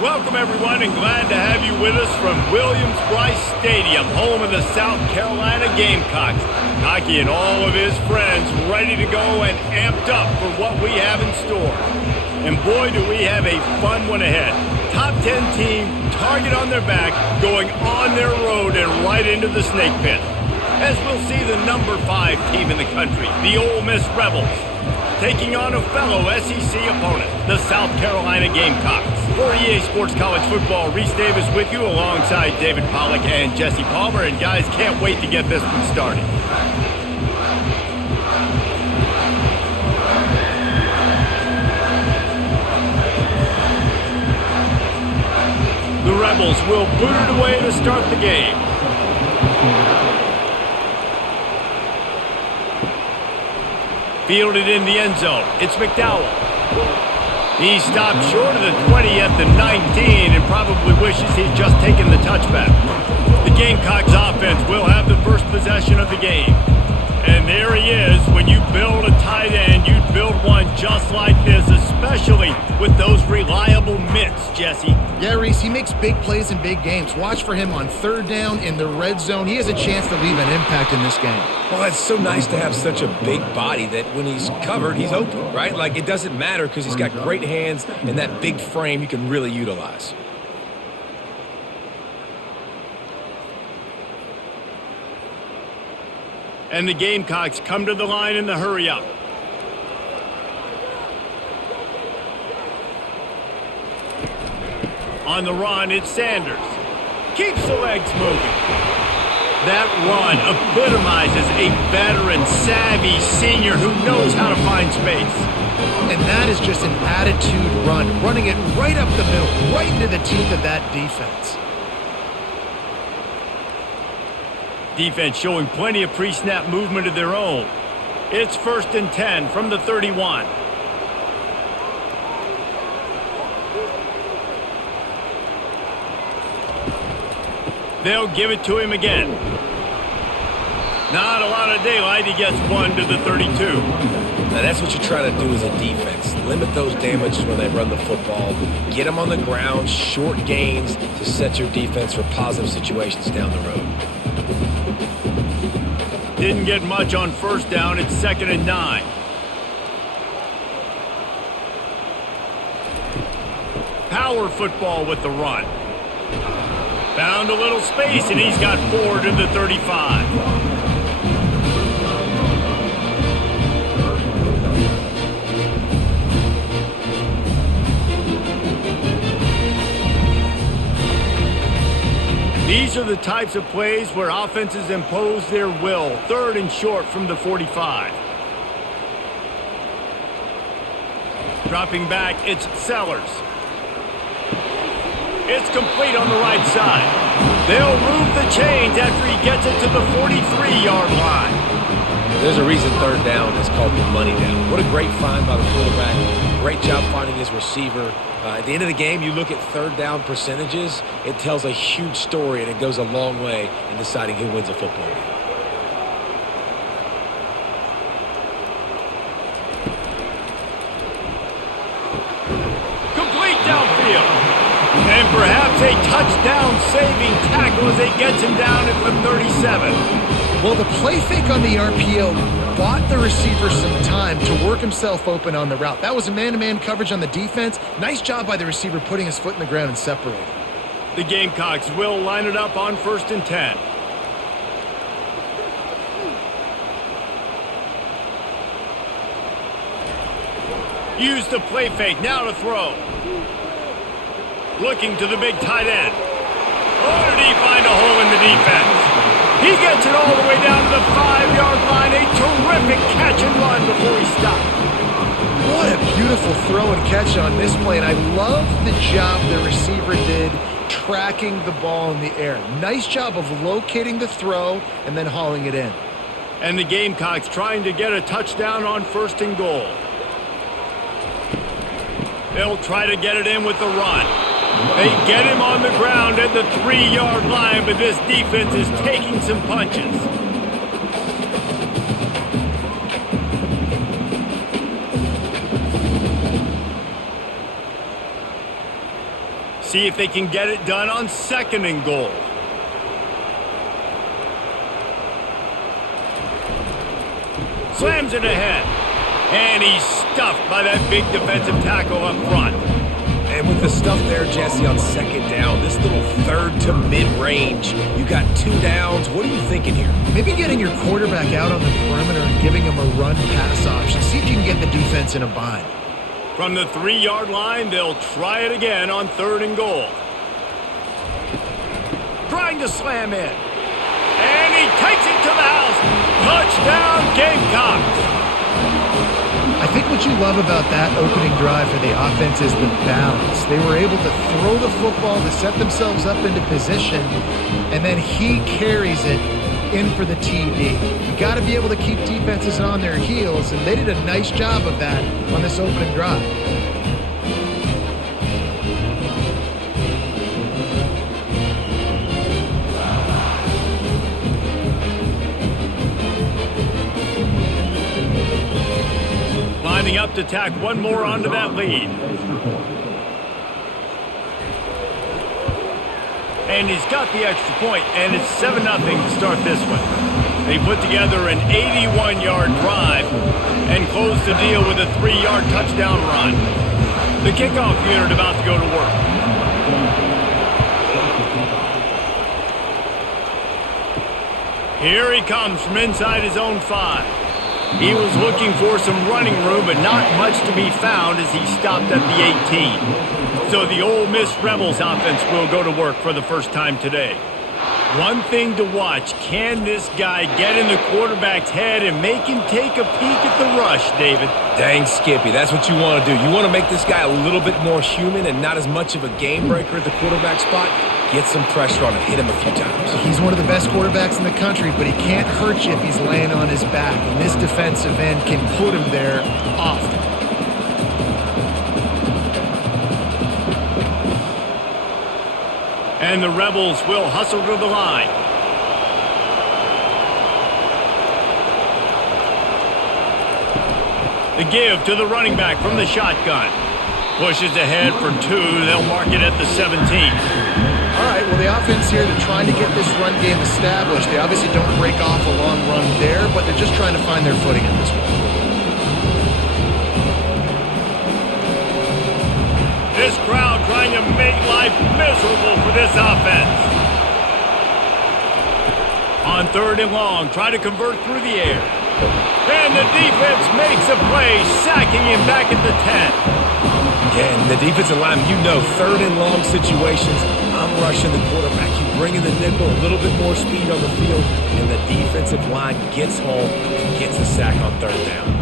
Welcome, everyone, and glad to have you with us from Williams-Brice Stadium, home of the South Carolina Gamecocks. Hockey and all of his friends ready to go and amped up for what we have in store. And boy, do we have a fun one ahead. Top 10 team, target on their back, going on their road and right into the snake pit. As we'll see the number 5 team in the country, the Ole Miss Rebels, taking on a fellow SEC opponent, the South Carolina Gamecocks. For EA Sports College Football, Reese Davis with you alongside David Pollack and Jesse Palmer. And guys, can't wait to get this one started. The Rebels will boot it away to start the game. Fielded in the end zone. It's McDowell. He stopped short of the 20 at the 19 and probably wishes he'd just taken the touchback. The Gamecocks offense will have the first possession of the game. And there he is. When you build a tight end, you build one just like this, especially with those reliable mitts, Jesse. Yeah, Reese, he makes big plays in big games. Watch for him on third down in the red zone. He has a chance to leave an impact in this game. Well, it's so nice to have such a big body that when he's covered, he's open, right? Like, it doesn't matter because he's got great hands and that big frame you can really utilize. And the Gamecocks come to the line in the hurry-up. On the run, it's Sanders. Keeps the legs moving. That run epitomizes a veteran, savvy senior who knows how to find space. And that is just an attitude run, running it right up the middle, right into the teeth of that defense. Defense showing plenty of pre-snap movement of their own. It's 1st and 10 from the 31. They'll give it to him again. Not a lot of daylight. He gets one to the 32. Now, that's what you try to do as a defense. Limit those damages when they run the football. Get them on the ground, short gains to set your defense for positive situations down the road. Didn't get much on first down. It's 2nd and 9. Power football with the run. Found a little space, and he's got 4 to the 35. These are the types of plays where offenses impose their will. 3rd and short from the 45. Dropping back, it's Sellers. It's complete on the right side. They'll move the chains after he gets it to the 43-yard line. There's a reason 3rd down is called the money down. What a great find by the quarterback. Great job finding his receiver. At the end of the game, you look at 3rd down percentages. It tells a huge story, and it goes a long way in deciding who wins a football game. Complete downfield. And perhaps a touchdown-saving tackle as it gets him down at the 37. Well, the play fake on the RPO bought the receiver some time to work himself open on the route. That was a man-to-man coverage on the defense. Nice job by the receiver putting his foot in the ground and separating. The Gamecocks will line it up on 1st and 10. Use the play fake, now to throw. Looking to the big tight end. Oh, did he find a hole in the defense? He gets it all the way down to the 5-yard line. A terrific catch and run before he stopped. What a beautiful throw and catch on this play. And I love the job the receiver did tracking the ball in the air. Nice job of locating the throw and then hauling it in. And the Gamecocks trying to get a touchdown on 1st and goal. They'll try to get it in with the run. They get him on the ground at the 3-yard line, but this defense is taking some punches. See if they can get it done on 2nd and goal. Slams it ahead. And he's stuffed by that big defensive tackle up front. And with the stuff there, Jesse, on 2nd down, this little 3rd to mid-range, you got 2 downs. What are you thinking here? Maybe getting your quarterback out on the perimeter and giving him a run-pass option. See if you can get the defense in a bind. From the 3-yard line, they'll try it again on 3rd and goal. Trying to slam in. And he takes it to the house. Touchdown, Gamecocks. I think what you love about that opening drive for the offense is the balance. They were able to throw the football to set themselves up into position, and then he carries it in for the TD. You got to be able to keep defenses on their heels, and they did a nice job of that on this opening drive. Lining up to tack one more onto that lead. And he's got the extra point, and it's 7-0 to start this one. They put together an 81-yard drive and closed the deal with a 3-yard touchdown run. The kickoff unit about to go to work. Here he comes from inside his own 5. He was looking for some running room, but not much to be found as he stopped at the 18. So the Ole Miss Rebels offense will go to work for the first time today. One thing to watch, can this guy get in the quarterback's head and make him take a peek at the rush, David? Dang, Skippy, that's what you want to do. You want to make this guy a little bit more human and not as much of a game breaker at the quarterback spot. Get some pressure on him, hit him a few times. He's one of the best quarterbacks in the country, but he can't hurt you if he's laying on his back, and this defensive end can put him there often. And the Rebels will hustle to the line. The give to the running back from the shotgun. Pushes ahead for 2. They'll mark it at the 17. All right, well, the offense here, they're trying to get this run game established. They obviously don't break off a long run there, but they're just trying to find their footing at this point. This crowd trying to make life miserable for this offense. On 3rd and long, try to convert through the air. And the defense makes a play, sacking him back at the 10. Yeah, and the defensive line, you know, 3rd and long situations, I'm rushing the quarterback. You bring in the nickel, a little bit more speed on the field, and the defensive line gets home and gets the sack on 3rd down.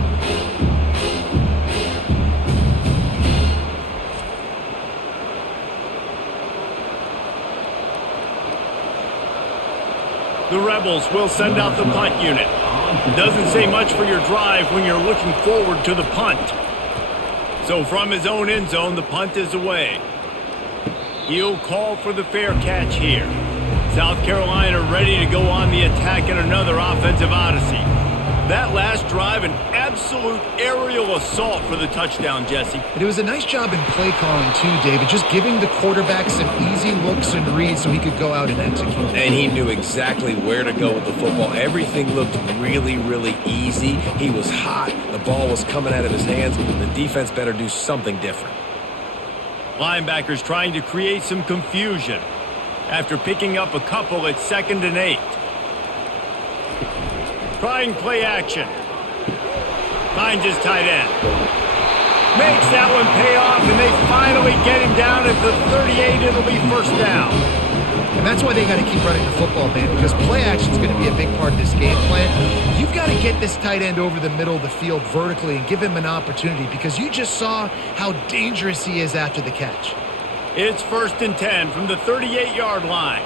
The Rebels will send out the punt unit. Doesn't say much for your drive when you're looking forward to the punt. So from his own end zone, the punt is away. He'll call for the fair catch here. South Carolina ready to go on the attack in another offensive odyssey. That last drive, an absolute aerial assault for the touchdown, Jesse. And it was a nice job in play calling too, David, just giving the quarterback some easy looks and reads so he could go out and execute. And he knew exactly where to go with the football. Everything looked really, really easy. He was hot. The ball was coming out of his hands. The defense better do something different. Linebackers trying to create some confusion after picking up a couple at 2nd and 8. Trying play action. Finds his tight end. Makes that one pay off, and they finally get him down at the 38. It'll be 1st down. And that's why they got to keep running the football, man, because play action is going to be a big part of this game plan. You've got to get this tight end over the middle of the field vertically and give him an opportunity, because you just saw how dangerous he is after the catch. It's 1st and 10 from the 38-yard line.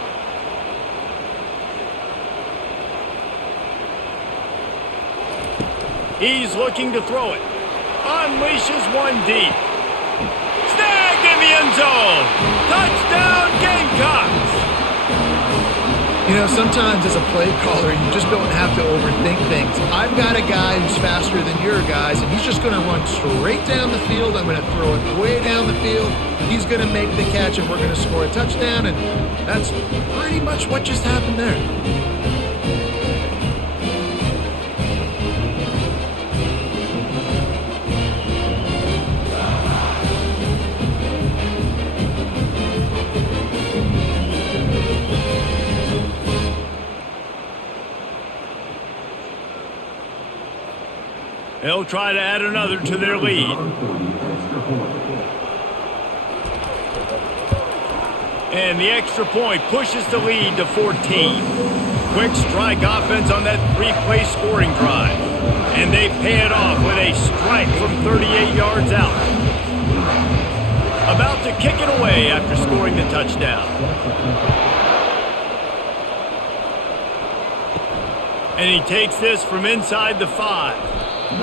He's looking to throw it. Unleashes one deep. Snagged in the end zone. Touchdown, Gamecocks. You know, sometimes as a play caller, you just don't have to overthink things. I've got a guy who's faster than your guys, and he's just going to run straight down the field. I'm going to throw it way down the field. He's going to make the catch, and we're going to score a touchdown, and that's pretty much what just happened there. They'll try to add another to their lead. And the extra point pushes the lead to 14. Quick strike offense on that three-play scoring drive. And they pay it off with a strike from 38 yards out. About to kick it away after scoring the touchdown. And he takes this from inside the 5.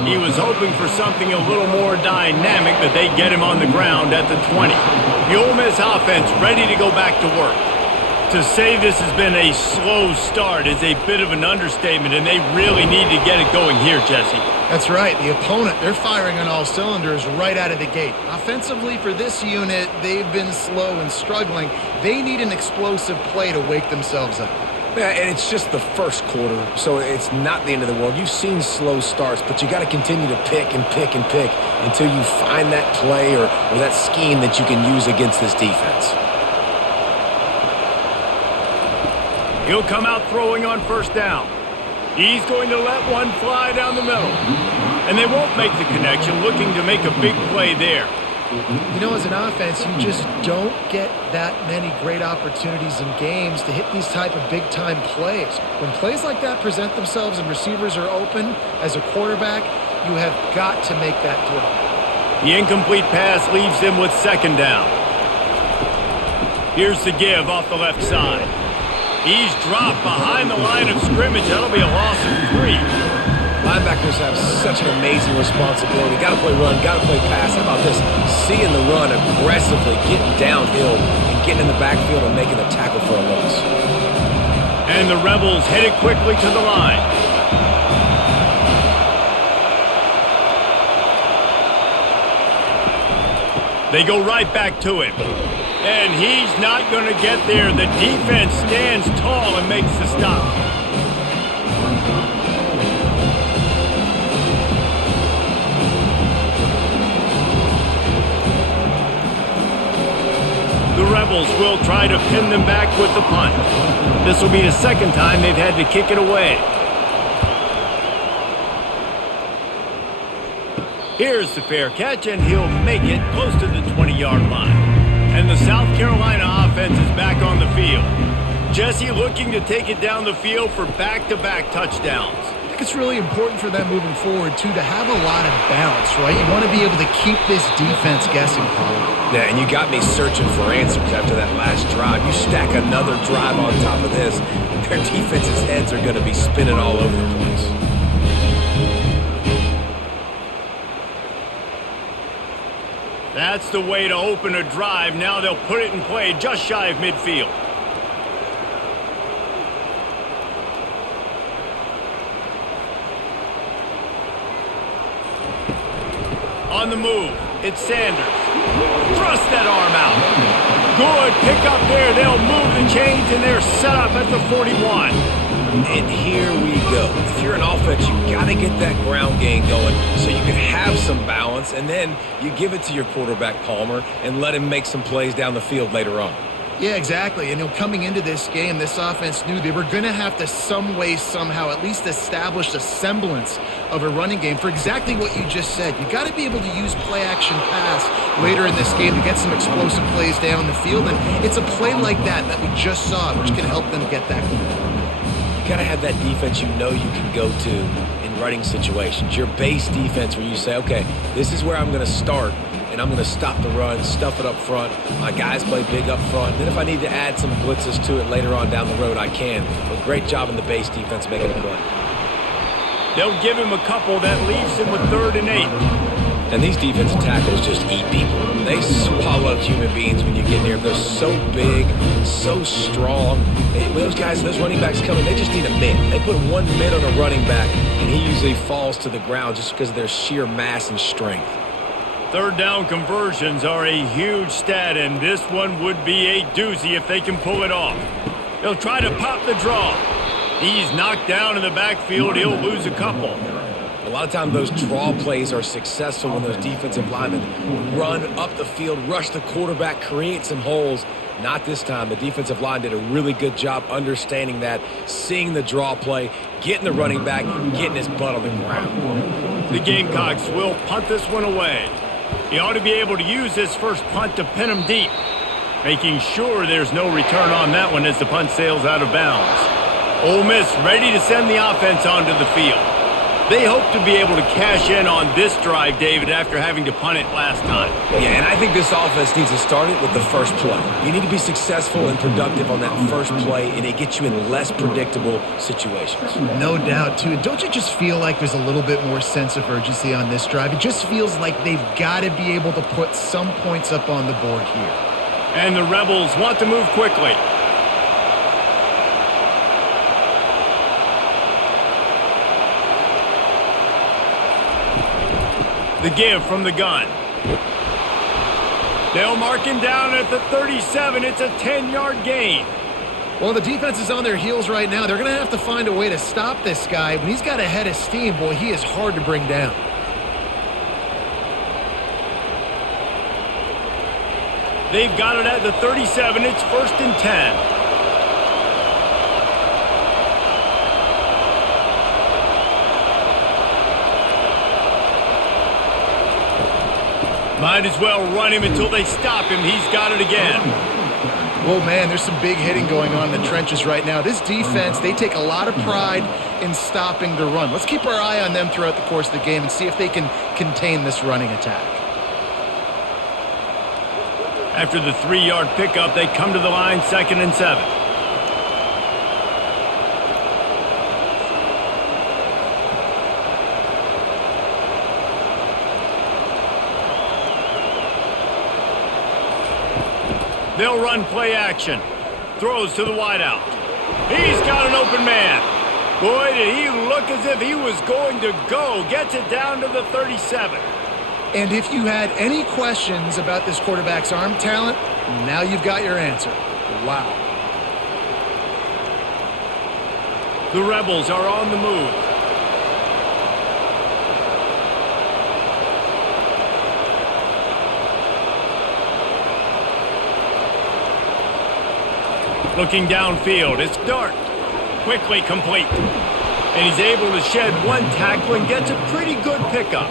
He was hoping for something a little more dynamic, but they get him on the ground at the 20. The Ole Miss offense ready to go back to work. To say this has been a slow start is a bit of an understatement, and they really need to get it going here, Jesse. That's right. The opponent, they're firing on all cylinders right out of the gate. Offensively for this unit, they've been slow and struggling. They need an explosive play to wake themselves up. Yeah, and it's just the first quarter, so it's not the end of the world. You've seen slow starts, but you got to continue to pick and pick and pick until you find that play or that scheme that you can use against this defense. He'll come out throwing on first down. He's going to let one fly down the middle. And they won't make the connection, looking to make a big play there. You know, as an offense, you just don't get that many great opportunities in games to hit these type of big-time plays. When plays like that present themselves and receivers are open, as a quarterback, you have got to make that throw. The incomplete pass leaves them with second down. Here's the give off the left side. He's dropped behind the line of scrimmage. That'll be a loss of 3. Linebackers have such an amazing responsibility. Got to play run, got to play pass. How about this? Seeing the run aggressively, getting downhill, and getting in the backfield and making the tackle for a loss. And the Rebels headed quickly to the line. They go right back to him. And he's not going to get there. The defense stands tall and makes the stop. The Rebels will try to pin them back with the punt. This will be the second time they've had to kick it away. Here's the fair catch, and he'll make it close to the 20-yard line. And the South Carolina offense is back on the field. Jesse looking to take it down the field for back-to-back touchdowns. I think it's really important for them moving forward, too, to have a lot of balance, right? You want to be able to keep this defense guessing, Paul. Yeah, and you got me searching for answers after that last drive. You stack another drive on top of this, their defense's heads are going to be spinning all over the place. That's the way to open a drive. Now they'll put it in play just shy of midfield. On the move, it's Sanders. Thrust that arm out. Good pick up there. They'll move the chains, and they're set up at the 41. And here we go. If you're an offense, you got to get that ground game going so you can have some balance, and then you give it to your quarterback, Palmer, and let him make some plays down the field later on. Yeah, exactly. And coming into this game, this offense knew they were going to have to some way, somehow, at least establish a semblance of a running game for exactly what you just said. You got to be able to use play-action pass later in this game to get some explosive plays down the field. And it's a play like that we just saw, which can help them get that goal. You got to have that defense you know you can go to in running situations. Your base defense where you say, okay, this is where I'm going to start. And I'm going to stop the run, stuff it up front. My guys play big up front. Then if I need to add some blitzes to it later on down the road, I can. But great job in the base defense making a play. They'll give him a couple. That leaves him with 3rd and 8. And these defensive tackles just eat people. They swallow human beings when you get near them. They're so big, so strong. When those guys, those running backs come in, they just need a mid. They put one mid on a running back, and he usually falls to the ground just because of their sheer mass and strength. Third down conversions are a huge stat, and this one would be a doozy if they can pull it off. They'll try to pop the draw. He's knocked down in the backfield. He'll lose a couple. A lot of times those draw plays are successful when those defensive linemen run up the field, rush the quarterback, create some holes. Not this time. The defensive line did a really good job understanding that, seeing the draw play, getting the running back, getting his butt on the ground. The Gamecocks will punt this one away. He ought to be able to use this first punt to pin him deep, making sure there's no return on that one as the punt sails out of bounds. Ole Miss ready to send the offense onto the field. They hope to be able to cash in on this drive, David, after having to punt it last time. Yeah, and I think this offense needs to start it with the first play. You need to be successful and productive on that first play, and it gets you in less predictable situations. No doubt, too. Don't you just feel like there's a little bit more sense of urgency on this drive? It just feels like they've got to be able to put some points up on the board here. And the Rebels want to move quickly. The give from the gun. They'll mark him down at the 37. It's a 10-yard gain. Well, the defense is on their heels right now. They're going to have to find a way to stop this guy. When he's got a head of steam, boy, he is hard to bring down. They've got it at the 37. It's 1st and 10. Might as well run him until they stop him. He's got it again. Oh, man, there's some big hitting going on in the trenches right now. This defense, they take a lot of pride in stopping the run. Let's keep our eye on them throughout the course of the game and see if they can contain this running attack. After the 3-yard pickup, they come to the line, 2nd and 7. They'll run play action. Throws to the wideout. He's got an open man. Boy, did he look as if he was going to go. Gets it down to the 37. And if you had any questions about this quarterback's arm talent, now you've got your answer. Wow. The Rebels are on the move. Looking downfield, it's Dart. Quickly complete. And he's able to shed one tackle and gets a pretty good pickup.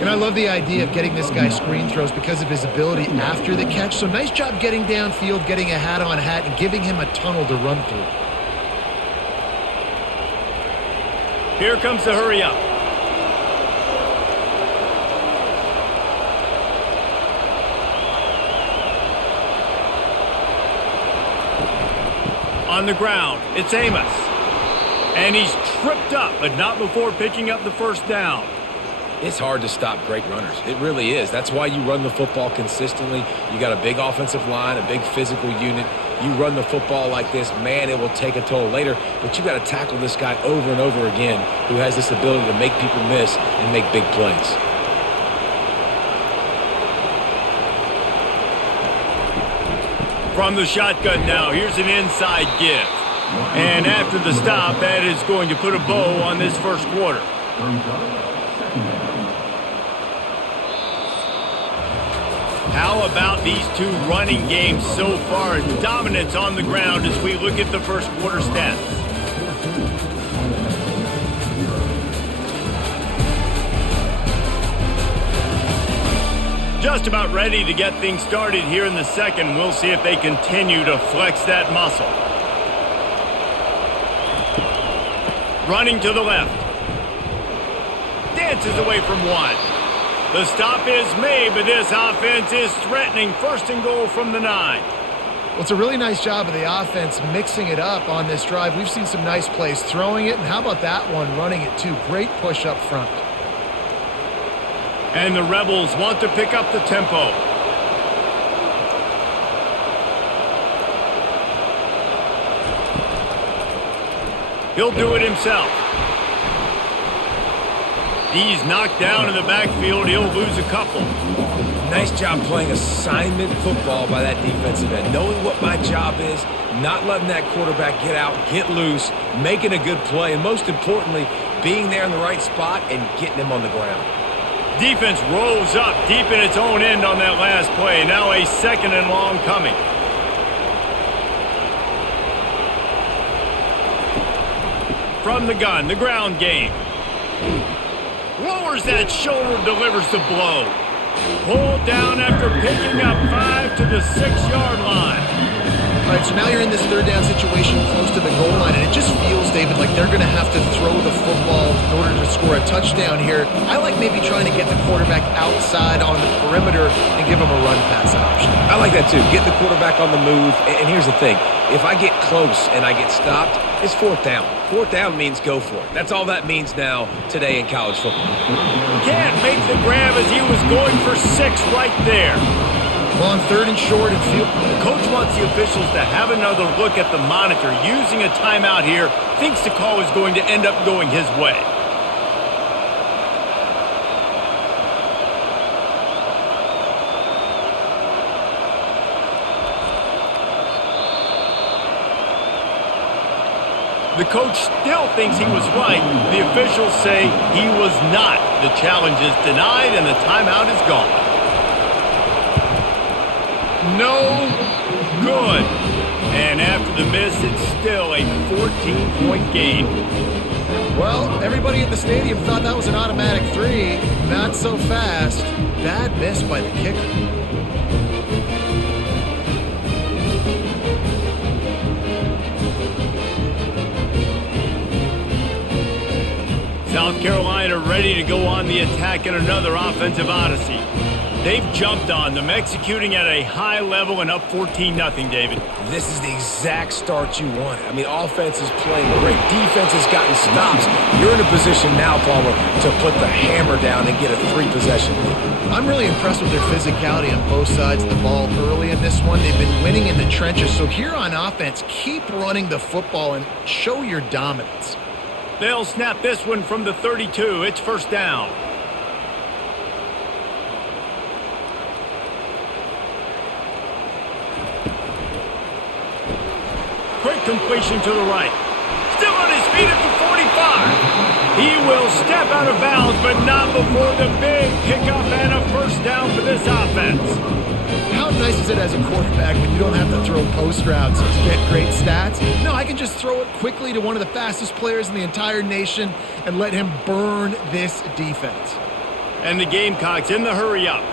And I love the idea of getting this guy screen throws because of his ability after the catch. So nice job getting downfield, getting a hat-on-hat, and giving him a tunnel to run through. Here comes the hurry-up. On the ground, it's Amos. And he's tripped up, but not before picking up the first down. It's hard to stop great runners. It really is. That's why you run the football consistently. You got a big offensive line, a big physical unit. You run the football like this, man, it will take a toll later. But you got to tackle this guy over and over again who has this ability to make people miss and make big plays. From the shotgun now, here's an inside give. And after the stop, that is going to put a bow on this first quarter. How about these two running games so far? Dominance on the ground as we look at the first quarter stats. Just about ready to get things started here in the second. We'll see if they continue to flex that muscle. Running to the left. Dances away from one. The stop is made, but this offense is threatening. 1st and goal from the 9. Well, it's a really nice job of the offense mixing it up on this drive. We've seen some nice plays throwing it, and how about that one running it too? Great push up front. And the Rebels want to pick up the tempo. He'll do it himself. He's knocked down in the backfield. He'll lose a couple. Nice job playing assignment football by that defensive end. Knowing what my job is, not letting that quarterback get out, get loose, making a good play, and most importantly, being there in the right spot and getting him on the ground. Defense rolls up deep in its own end on that last play. Now a 2nd and long coming. From the gun, the ground game. Lowers that shoulder, delivers the blow. Pulled down after picking up 5 to the 6-yard line. All right, so now you're in this 3rd down situation close to the goal line, and it just feels, David, like they're going to have to throw the football in order to score a touchdown here. I like maybe trying to get the quarterback outside on the perimeter and give him a run-pass option. I like that too. Get the quarterback on the move. And here's the thing. If I get close and I get stopped, it's 4th down. 4th down means go for it. That's all that means now today in college football. Can't make the grab as he was going for 6 right there. Well, on 3rd and short and field. The coach wants the officials to have another look at the monitor. Using a timeout here, thinks the call is going to end up going his way. The coach still thinks he was right. The officials say he was not. The challenge is denied and the timeout is gone. No good. And after the miss, it's still a 14-point game. Well, everybody at the stadium thought that was an automatic 3. Not so fast. Bad miss by the kicker. South Carolina ready to go on the attack in another offensive odyssey. They've jumped on them, executing at a high level and up 14-0, David. This is the exact start you wanted. I mean, offense is playing great. Defense has gotten stops. You're in a position now, Palmer, to put the hammer down and get a 3-possession lead. I'm really impressed with their physicality on both sides of the ball early in this one. They've been winning in the trenches. So here on offense, keep running the football and show your dominance. They'll snap this one from the 32. It's 1st down. Quick completion to the right. Still on his feet at the 45. He will step out of bounds, but not before the big pickup and a 1st down for this offense. How nice is it as a quarterback when you don't have to throw post routes to get great stats? No, I can just throw it quickly to one of the fastest players in the entire nation and let him burn this defense. And the Gamecocks in the hurry up.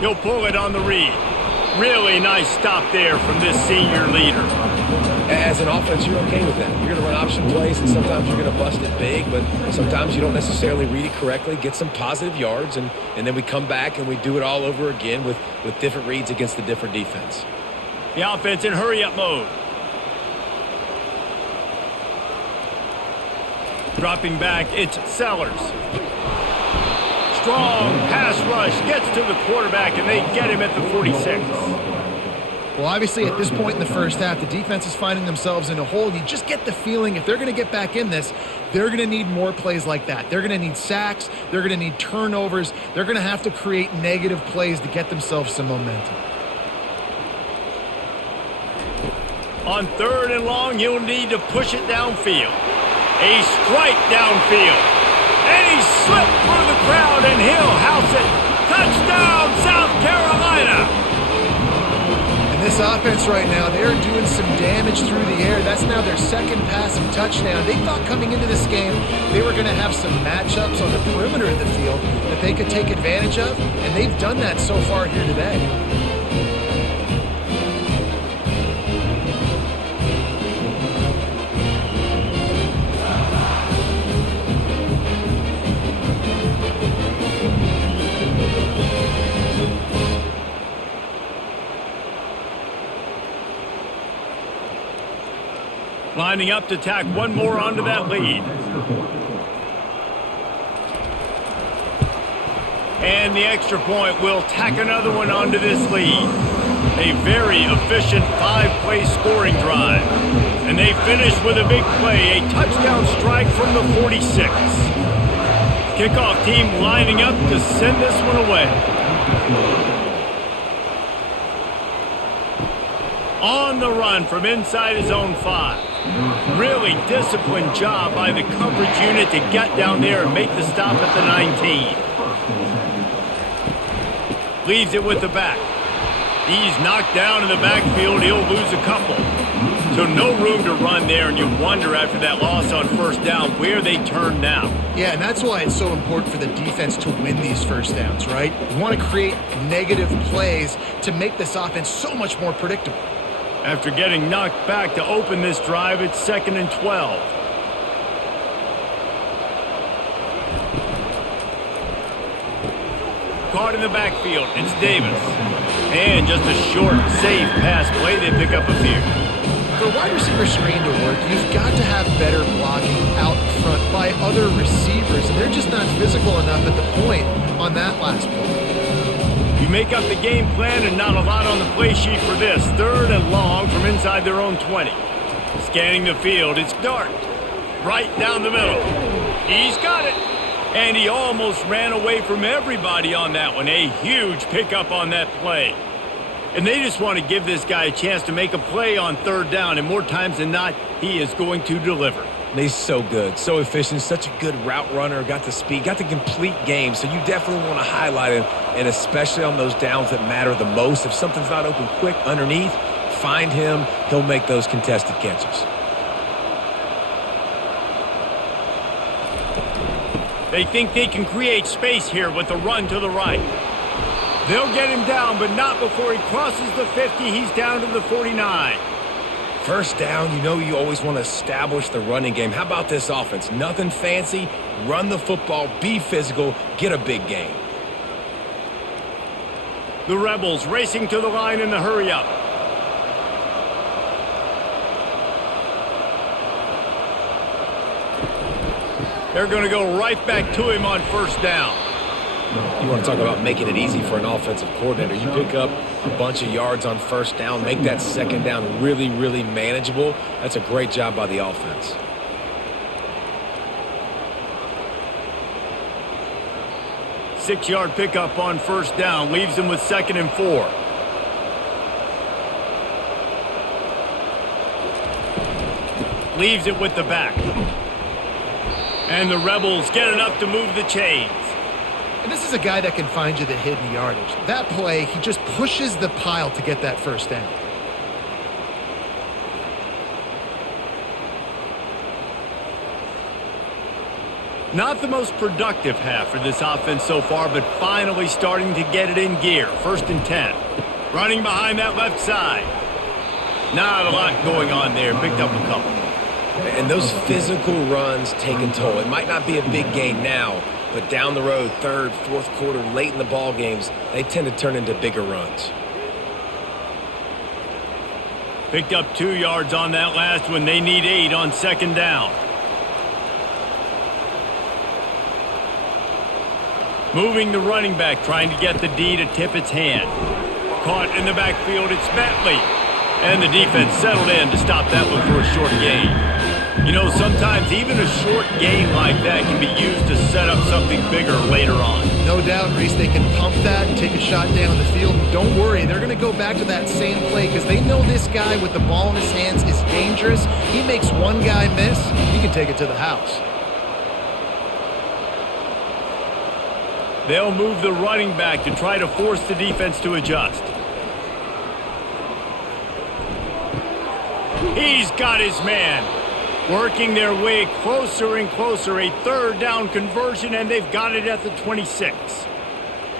He'll pull it on the read. Really nice stop there from this senior leader. As an offense, you're okay with that. You're going to run option plays, and sometimes you're going to bust it big, but sometimes you don't necessarily read it correctly, get some positive yards, and then we come back and we do it all over again with different reads against the different defense. The offense in hurry-up mode. Dropping back, it's Sellers. Strong pass rush gets to the quarterback, and they get him at the 46. Well, obviously, at this point in the first half, the defense is finding themselves in a hole. You just get the feeling if they're going to get back in this, they're going to need more plays like that. They're going to need sacks. They're going to need turnovers. They're going to have to create negative plays to get themselves some momentum. On 3rd and long, you'll need to push it downfield. A strike downfield. And he slipped through the crowd, and he'll house it. Touchdown, South Carolina! This offense right now, they're doing some damage through the air. That's now their 2nd passing touchdown. They thought coming into this game they were going to have some matchups on the perimeter of the field that they could take advantage of, and they've done that so far here today. lining up to tack one more onto that lead. And the extra point will tack another one onto this lead. A very efficient 5-play scoring drive. And they finish with a big play, a touchdown strike from the 46. Kickoff team lining up to send this one away. On the run from inside his own 5. Really disciplined job by the coverage unit to get down there and make the stop at the 19. Leaves it with the back. He's knocked down in the backfield. He'll lose a couple. So no room to run there, and you wonder after that loss on first down where they turn now. Yeah, and that's why it's so important for the defense to win these first downs, right? You want to create negative plays to make this offense so much more predictable. After getting knocked back to open this drive, it's 2nd and 12. Caught in the backfield, it's Davis. And just a short, safe pass play, they pick up a few. For a wide receiver screen to work, you've got to have better blocking out front by other receivers, and they're just not physical enough at the point on that last play. You make up the game plan and not a lot on the play sheet for this. 3rd and long from inside their own 20. Scanning the field, it's Dart. Right down the middle. He's got it. And he almost ran away from everybody on that one. A huge pickup on that play. And they just want to give this guy a chance to make a play on 3rd down. And more times than not, he is going to deliver. He's so good, so efficient, such a good route runner, got the speed, got the complete game. So you definitely want to highlight him, and especially on those downs that matter the most. If something's not open quick underneath, find him. He'll make those contested catches. They think they can create space here with a run to the right. They'll get him down, but not before he crosses the 50. He's down to the 49. First down, you know you always want to establish the running game. How about this offense? Nothing fancy. Run the football, be physical, get a big gain. The Rebels racing to the line in the hurry-up. They're going to go right back to him on first down. You want to talk about making it easy for an offensive coordinator. You pick up a bunch of yards on first down, make that second down really, really manageable. That's a great job by the offense. Six-yard pickup on first down leaves them with 2nd and 4. Leaves it with the back. And the Rebels get enough to move the chains. And this is a guy that can find you the hidden yardage. That play, he just pushes the pile to get that first down. Not the most productive half for this offense so far, but finally starting to get it in gear. 1st and 10. Running behind that left side. Not a lot going on there. Picked up a couple. And those physical runs take a toll. It might not be a big gain now, but down the road, 3rd, 4th quarter, late in the ball games, they tend to turn into bigger runs. Picked up 2 yards on that last one. They need 8 on 2nd down. Moving the running back, trying to get the D to tip its hand. Caught in the backfield, it's Bentley. And the defense settled in to stop that one for a short gain. You know, sometimes even a short gain like that can be used to set up something bigger later on. No doubt, Reese, they can pump that and take a shot down the field. Don't worry, they're going to go back to that same play because they know this guy with the ball in his hands is dangerous. He makes one guy miss, he can take it to the house. They'll move the running back to try to force the defense to adjust. He's got his man. Working their way closer and closer. A 3rd down conversion, and they've got it at the 26.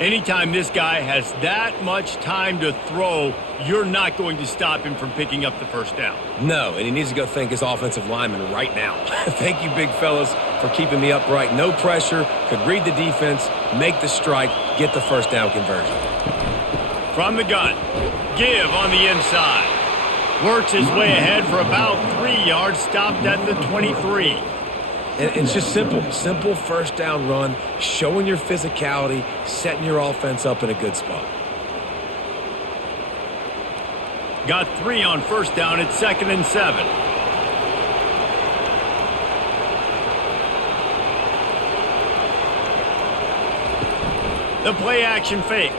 Anytime this guy has that much time to throw, you're not going to stop him from picking up the first down. No, and he needs to go thank his offensive lineman right now. Thank you, big fellas, for keeping me upright. No pressure, could read the defense, make the strike, get the first down conversion. From the gun, give on the inside. Works his way ahead for about 3 yards, stopped at the 23. And it's just simple first down run, showing your physicality, setting your offense up in a good spot. Got 3 on first down at 2nd and 7. The play action fake.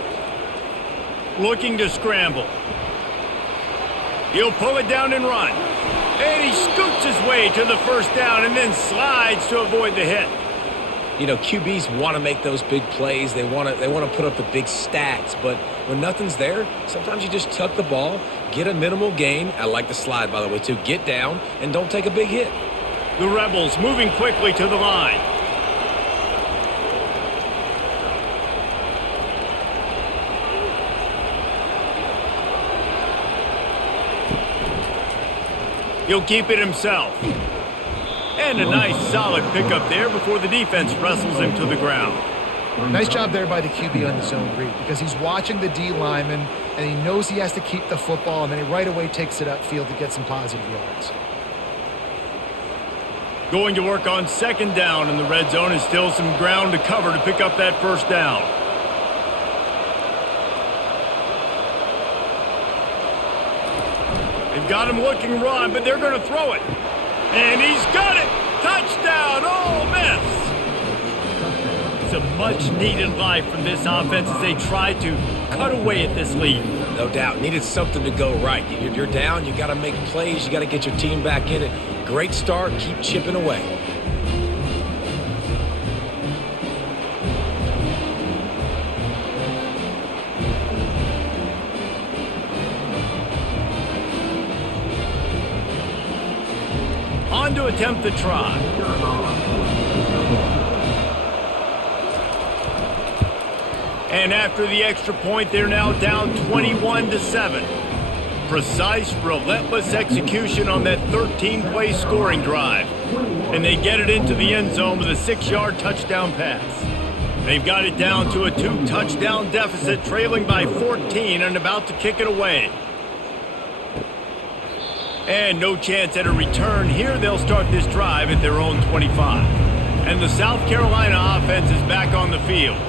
Looking to scramble. He'll pull it down and run. And he scoots his way to the first down and then slides to avoid the hit. You know, QBs want to make those big plays. They want to put up the big stats. But when nothing's there, sometimes you just tuck the ball, get a minimal gain. I like the slide, by the way, too. Get down and don't take a big hit. The Rebels moving quickly to the line. He'll keep it himself. And a nice solid pickup there before the defense wrestles him to the ground. Nice job there by the QB on the zone read because he's watching the D lineman and he knows he has to keep the football, and then he right away takes it upfield to get some positive yards. Going to work on 2nd down in the red zone, and still some ground to cover to pick up that first down. They've got him looking run, but they're going to throw it. And he's got it! Touchdown, Ole Miss! It's a much-needed life from this offense as they try to cut away at this lead. No doubt. Needed something to go right. You're down. You got to make plays. You got to get your team back in it. Great start. Keep chipping away. On to attempt the try. And after the extra point, they're now down 21-7. Precise, relentless execution on that 13-play scoring drive. And they get it into the end zone with a 6-yard touchdown pass. They've got it down to a 2-touchdown deficit, trailing by 14 and about to kick it away. And no chance at a return here. They'll start this drive at their own 25. And the South Carolina offense is back on the field.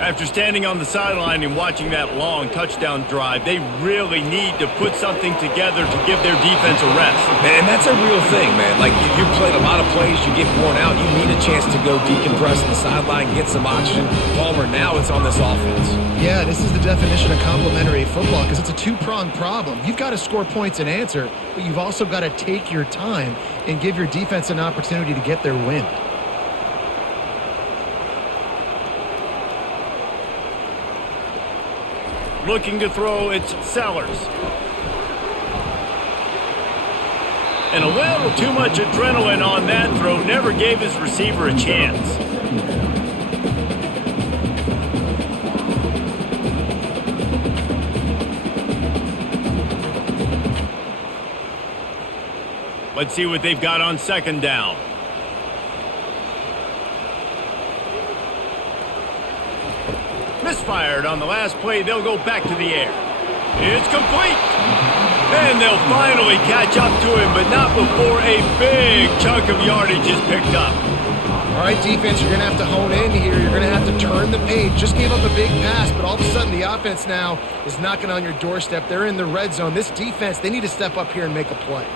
After standing on the sideline and watching that long touchdown drive, they really need to put something together to give their defense a rest. And that's a real thing, man. Like, you played a lot of plays, you get worn out, you need a chance to go decompress on the sideline, get some oxygen. Palmer, now it's on this offense. Yeah, this is the definition of complementary football because it's a two-pronged problem. You've got to score points and answer, but you've also got to take your time and give your defense an opportunity to get their wind. Looking to throw, it's Sellers. And a little too much adrenaline on that throw. Never gave his receiver a chance. Let's see what they've got on 2nd down. Misfired on the last play. They'll go back to the air. It's complete. And they'll finally catch up to him, but not before a big chunk of yardage is picked up. All right, defense, you're going to have to hone in here. You're going to have to turn the page. Just gave up a big pass, but all of a sudden the offense now is knocking on your doorstep. They're in the red zone. This defense, they need to step up here and make a play.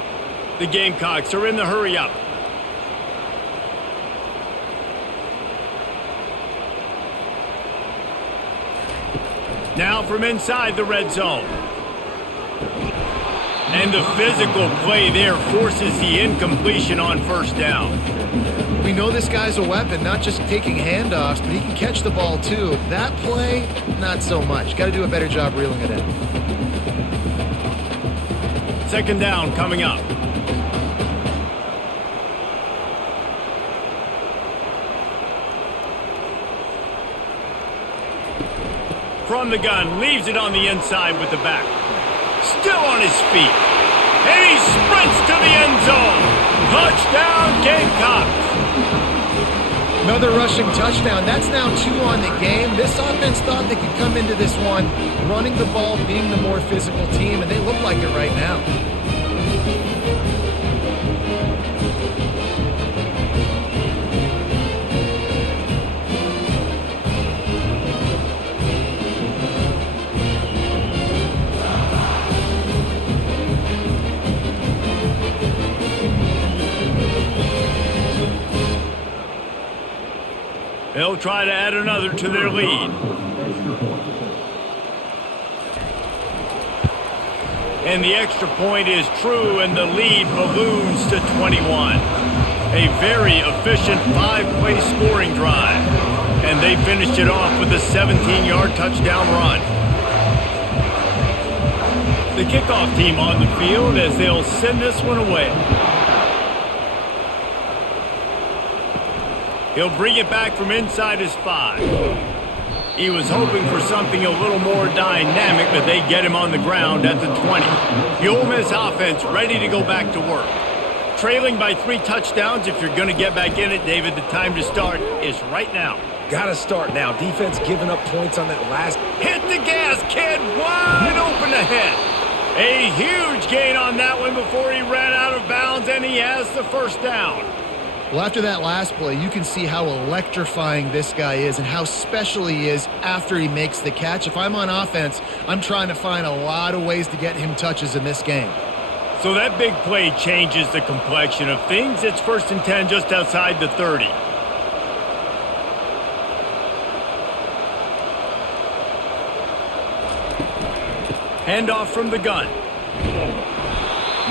The Gamecocks are in the hurry up. Now from inside the red zone. And the physical play there forces the incompletion on 1st down. We know this guy's a weapon, not just taking handoffs, but he can catch the ball too. That play, not so much. Got to do a better job reeling it in. 2nd down coming up. From the gun, leaves it on the inside with the back. Still on his feet. And he sprints to the end zone. Touchdown, Gamecocks. Another rushing touchdown. That's now 2 on the game. This offense thought they could come into this one running the ball, being the more physical team, and they look like it right now. They'll try to add another to their lead. And the extra point is true, and the lead balloons to 21. A very efficient 5-play scoring drive. And they finished it off with a 17-yard touchdown run. The kickoff team on the field as they'll send this one away. He'll bring it back from inside his 5. He was hoping for something a little more dynamic, but they get him on the ground at the 20. The Ole Miss offense ready to go back to work. Trailing by 3 touchdowns. If you're going to get back in it, David, the time to start is right now. Got to start now. Defense giving up points on that last. Hit the gas, kid. Wide open ahead. A huge gain on that one before he ran out of bounds, and he has the first down. Well, after that last play, you can see how electrifying this guy is and how special he is after he makes the catch. If I'm on offense, I'm trying to find a lot of ways to get him touches in this game. So that big play changes the complexion of things. It's 1st and 10 just outside the 30. Handoff from the gun.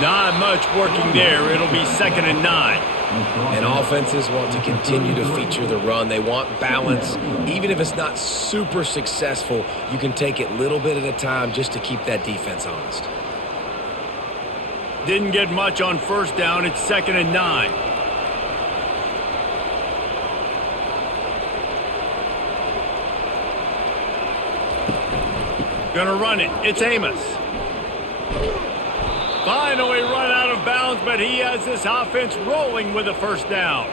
Not much working there. It'll be 2nd and 9. And offenses want to continue to feature the run. They want balance. Even if it's not super successful, you can take it little bit at a time just to keep that defense honest. Didn't get much on 1st down. It's 2nd and 9. Gonna run it. It's Amos. Finally run out of bounds, but he has this offense rolling with a 1st down.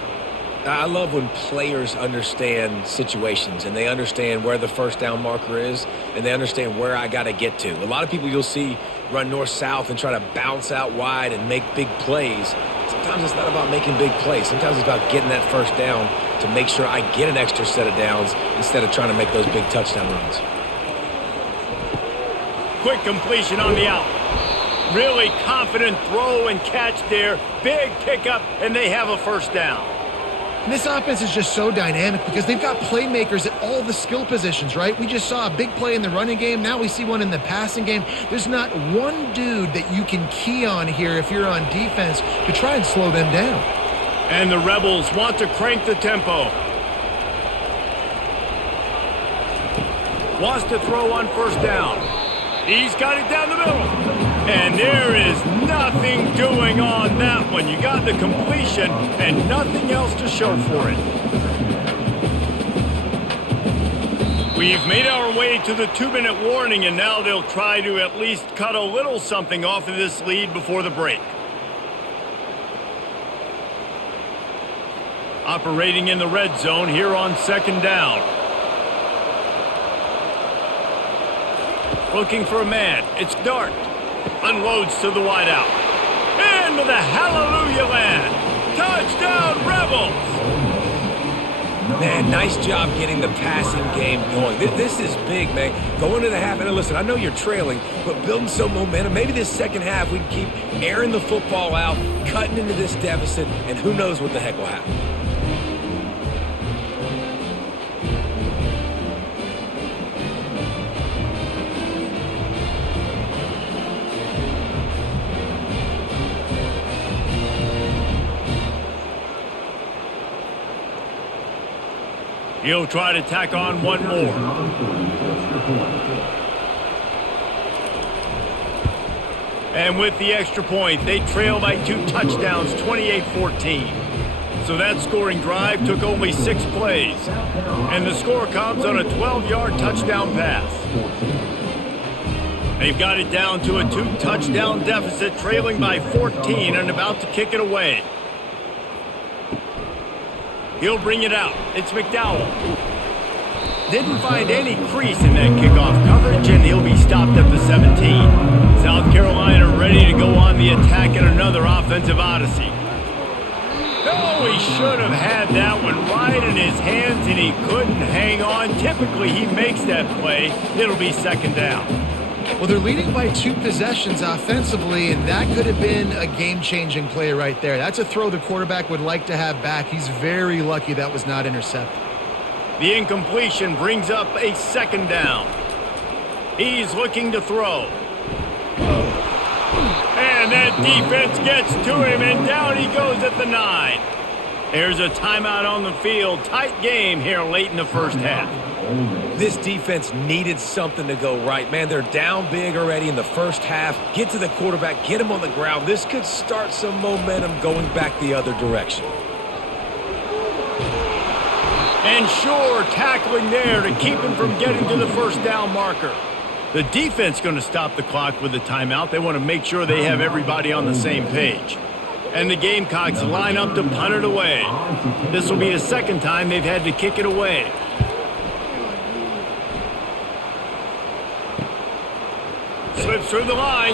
I love when players understand situations and they understand where the 1st down marker is and they understand where I got to get to. A lot of people you'll see run north-south and try to bounce out wide and make big plays. Sometimes it's not about making big plays. Sometimes it's about getting that 1st down to make sure I get an extra set of downs instead of trying to make those big touchdown runs. Quick completion on the out. Really confident throw and catch there. Big pickup, and they have a 1st down. And this offense is just so dynamic because they've got playmakers at all the skill positions, right? We just saw a big play in the running game. Now we see one in the passing game. There's not one dude that you can key on here if you're on defense to try and slow them down. And the Rebels want to crank the tempo. Wants to throw on 1st down. He's got it down the middle. And there is nothing doing on that one. You got the completion and nothing else to show for it. We've made our way to the 2-minute warning, and now they'll try to at least cut a little something off of this lead before the break. Operating in the red zone here on 2nd down. Looking for a man. It's Dart. Unloads to the wideout. Into the hallelujah land. Touchdown, Rebels! Man, nice job getting the passing game going. This is big, man. Going to the half, and listen, I know you're trailing, but building some momentum. Maybe this 2nd half we can keep airing the football out, cutting into this deficit, and who knows what the heck will happen. He'll try to tack on one more. And with the extra point, they trail by 2 touchdowns, 28-14. So that scoring drive took only 6 plays. And the score comes on a 12-yard touchdown pass. They've got it down to a 2-touchdown deficit, trailing by 14 and about to kick it away. He'll bring it out. It's McDowell. Didn't find any crease in that kickoff coverage, and he'll be stopped at the 17. South Carolina ready to go on the attack in another offensive odyssey. No, he should have had that one right in his hands, and he couldn't hang on. Typically, he makes that play. It'll be 2nd down. Well, they're leading by 2 possessions offensively, and that could have been a game-changing play right there. That's a throw the quarterback would like to have back. He's very lucky that was not intercepted. The incompletion brings up a second down. He's looking to throw. And that defense gets to him, and down he goes at the 9. There's a timeout on the field. Tight game here late in the first half. This defense needed something to go right. Man, they're down big already in the first half. Get to the quarterback, get him on the ground. This could start some momentum going back the other direction. And sure, tackling there to keep him from getting to the first down marker. The defense going to stop the clock with a timeout. They want to make sure they have everybody on the same page. And the Gamecocks line up to punt it away. This will be the second time they've had to kick it away. Slips through the line.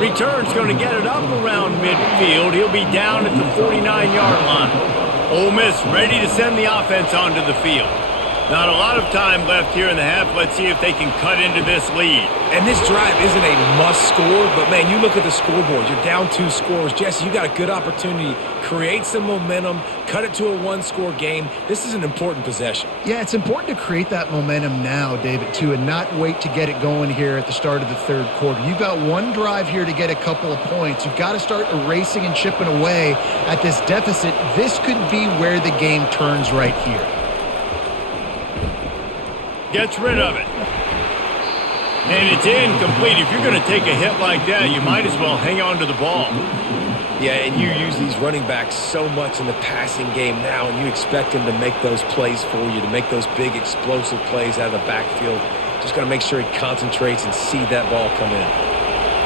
Return's going to get it up around midfield. He'll be down at the 49-yard line. Ole Miss ready to send the offense onto the field. Not a lot of time left here in the half. Let's see if they can cut into this lead. And this drive isn't a must score, but man, you look at the scoreboard. You're down 2 scores. Jesse, you got a good opportunity. Create some momentum. Cut it to a 1-score game. This is an important possession. Yeah, it's important to create that momentum now, David, too, and not wait to get it going here at the start of the third quarter. You've got one drive here to get a couple of points. You've got to start erasing and chipping away at this deficit. This could be where the game turns right here. Gets rid of it. And it's incomplete. If you're going to take a hit like that, you might as well hang on to the ball. Yeah, and you use these running backs so much in the passing game now, and you expect them to make those plays for you, to make those big explosive plays out of the backfield. Just got to make sure he concentrates and see that ball come in.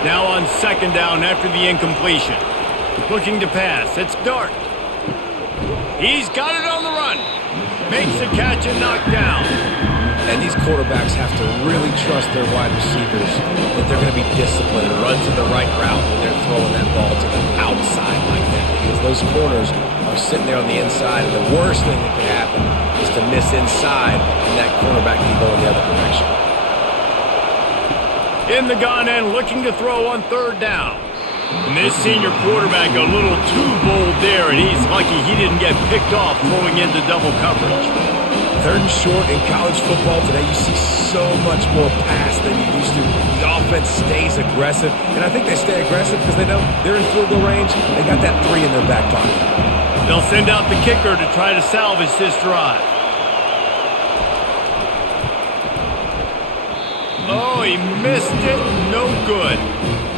Now on second down after the incompletion. Looking to pass. It's Dart. He's got it on the run. Makes the catch and knocked down. And these quarterbacks have to really trust their wide receivers that they're going to be disciplined and run to the right route when they're throwing that ball to the outside like that, because those corners are sitting there on the inside, and the worst thing that could happen is to miss inside and that cornerback can go in the other direction. In the gun and looking to throw on third down. And this senior quarterback a little too bold there, and he's lucky he didn't get picked off throwing into double coverage. Third and short in college football today, you see so much more pass than you used to. The offense stays aggressive, and I think they stay aggressive because they know they're in field goal range. They got that 3 in their back pocket. They'll send out the kicker to try to salvage this drive. Oh, he missed it. No good.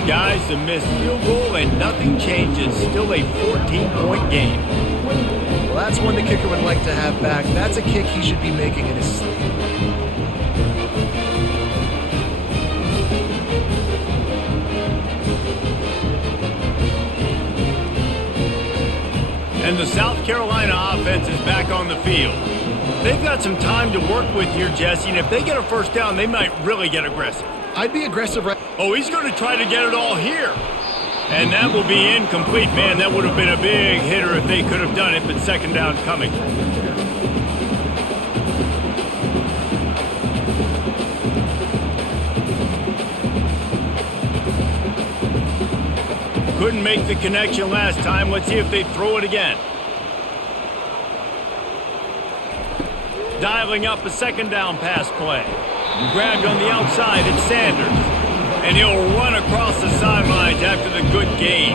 Guys, a missed field goal and nothing changes. Still a 14-point game. Well, that's one the kicker would like to have back. That's a kick he should be making in his sleep. And the South Carolina offense is back on the field. They've got some time to work with here, Jesse, and if they get a first down, they might really get aggressive. I'd be aggressive right. Oh, he's going to try to get it all here. And that will be incomplete. Man, that would have been a big hitter if they could have done it, but second down coming. Couldn't make the connection last time. Let's see if they throw it again. Dialing up a second down pass play. Grabbed on the outside, it's Sanders. And he'll run across the sidelines after the good gain.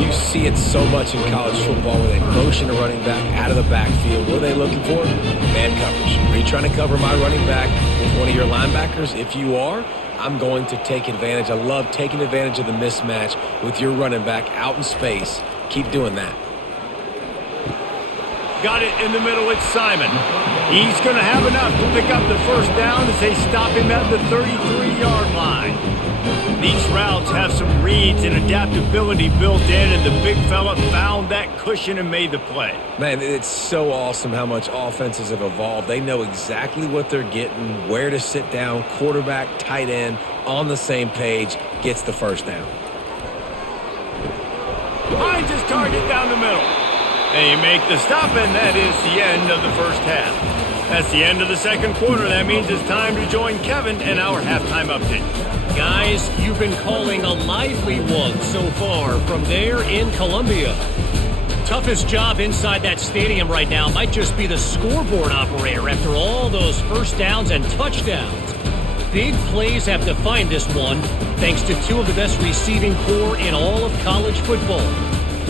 You see it so much in college football where they motion a running back out of the backfield. What are they looking for? Man coverage. Are you trying to cover my running back with one of your linebackers? If you are, I'm going to take advantage. I love taking advantage of the mismatch with your running back out in space. Keep doing that. Got it in the middle, it's Simon. He's going to have enough to pick up the first down as they stop him at the 33-yard line. These routes have some reads and adaptability built in, and the big fella found that cushion and made the play. Man, it's so awesome how much offenses have evolved. They know exactly what they're getting, where to sit down, quarterback, tight end, on the same page, gets the first down. Finds his target down the middle. They make the stop, and that is the end of the first half. That's the end of the second quarter. That means it's time to join Kevin and our halftime update. Guys, you've been calling a lively one so far from there in Columbia. Toughest job inside that stadium right now might just be the scoreboard operator after all those first downs and touchdowns. Big plays have defined this one, thanks to two of the best receiving corps in all of college football.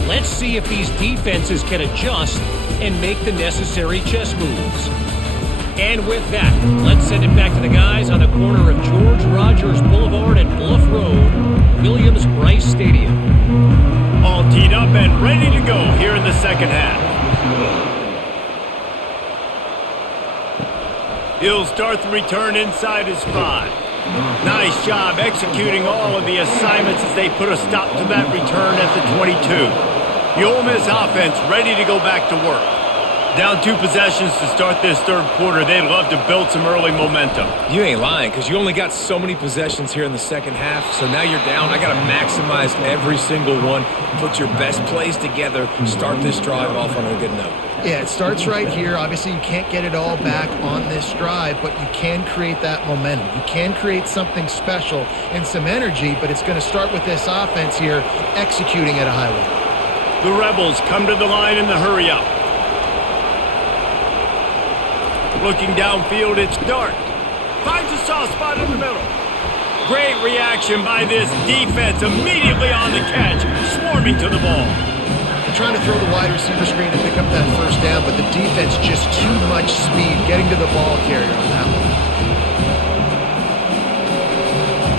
Let's see if these defenses can adjust and make the necessary chess moves. And with that, let's send it back to the guys on the corner of George Rogers Boulevard and Bluff Road, Williams-Brice Stadium. All teed up and ready to go here in the second half. He'll start the return inside his 5. Nice job executing all of the assignments as they put a stop to that return at the 22. The Ole Miss offense ready to go back to work. Down 2 possessions to start this third quarter. They'd love to build some early momentum. You ain't lying, because you only got so many possessions here in the second half, so now you're down. I got to maximize every single one, put your best plays together, start this drive off on a good note. Yeah, it starts right here. Obviously, you can't get it all back on this drive, but you can create that momentum. You can create something special and some energy, but it's going to start with this offense here executing at a high level. The Rebels come to the line in the hurry-up. Looking downfield, it's Dart. Finds a soft spot in the middle. Great reaction by this defense. Immediately on the catch, swarming to the ball. They're trying to throw the wide receiver screen and pick up that first down, but the defense just too much speed getting to the ball carrier on that one.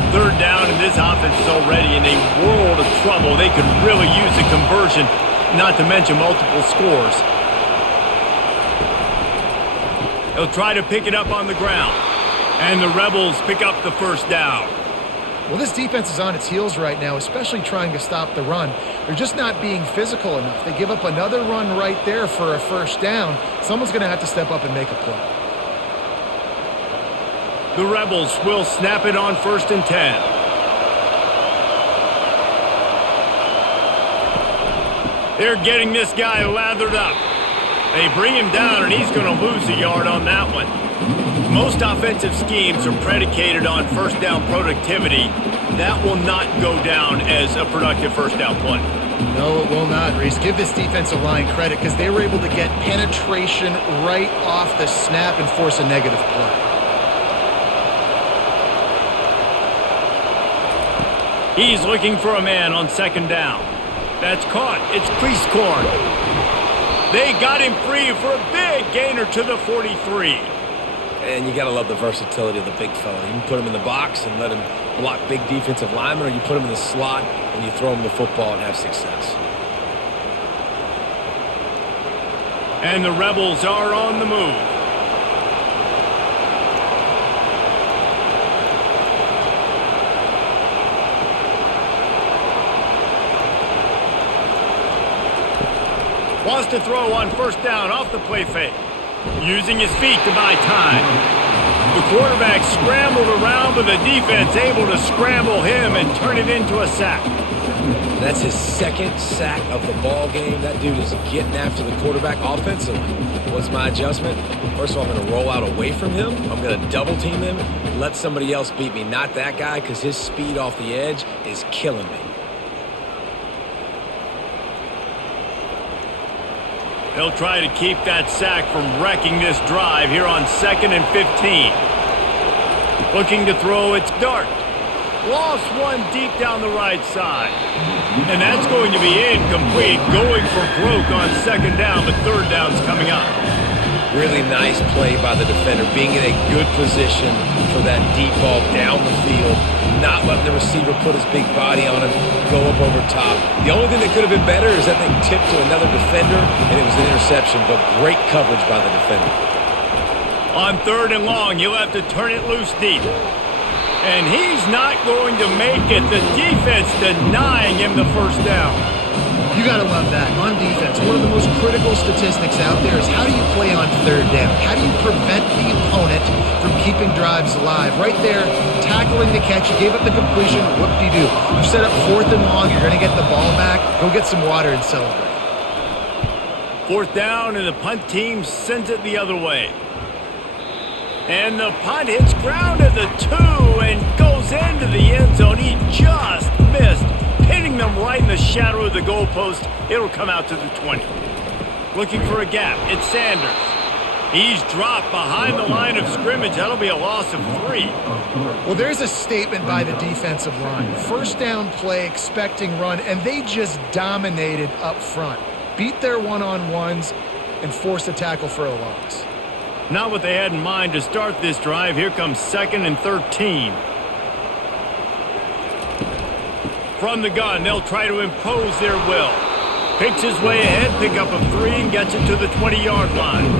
Third down, and this offense is already in a world of trouble. They could really use a conversion, not to mention multiple scores. They'll try to pick it up on the ground. And the Rebels pick up the first down. Well, this defense is on its heels right now, especially trying to stop the run. They're just not being physical enough. They give up another run right there for a first down. Someone's going to have to step up and make a play. The Rebels will snap it on 1st and 10. They're getting this guy lathered up. They bring him down, and he's going to lose a yard on that one. Most offensive schemes are predicated on first down productivity. That will not go down as a productive first down play. No, it will not, Reese. Give this defensive line credit because they were able to get penetration right off the snap and force a negative play. He's looking for a man on 2nd down. That's caught. It's Priestcorn. They got him free for a big gainer to the 43. And you got to love the versatility of the big fella. You can put him in the box and let him block big defensive linemen, or you put him in the slot and you throw him the football and have success. And the Rebels are on the move. Wants to throw on 1st down off the play fake. Using his feet to buy time. The quarterback scrambled around, but the defense able to scramble him and turn it into a sack. That's his 2nd sack of the ball game. That dude is getting after the quarterback offensively. What's my adjustment? First of all, I'm going to roll out away from him. I'm going to double team him. Let somebody else beat me, not that guy, because his speed off the edge is killing me. He'll try to keep that sack from wrecking this drive here on 2nd and 15. Looking to throw, it's Dart. Lost one deep down the right side. And that's going to be incomplete. Going for broke on 2nd down, but 3rd down's coming up. Really nice play by the defender, being in a good position for that deep ball down the field, not letting the receiver put his big body on him, go up over top. The only thing that could have been better is that thing tipped to another defender, and it was an interception, but great coverage by the defender. On 3rd and long, he'll have to turn it loose deep. And he's not going to make it. The defense denying him the first down. You got to love that. On defense, one of the most critical statistics out there is how do you play on 3rd down? How do you prevent the opponent from keeping drives alive? Right there, tackling the catch. You gave up the completion. Whoop-de-doo. You set up 4th and long. You're going to get the ball back. Go get some water and celebrate. 4th down, and the punt team sends it the other way. And the punt hits ground at the 2 and goes into the end zone. He just missed hitting them right in the shadow of the goalpost. It'll come out to the 20. Looking for a gap. It's Sanders. He's dropped behind the line of scrimmage. That'll be a loss of 3. Well, there's a statement by the defensive line. First down play, expecting run, and they just dominated up front. Beat their one-on-ones and forced a tackle for a loss. Not what they had in mind to start this drive. Here comes 2nd and 13. From the gun, they'll try to impose their will. Picks his way ahead, pick up a 3, and gets it to the 20-yard line.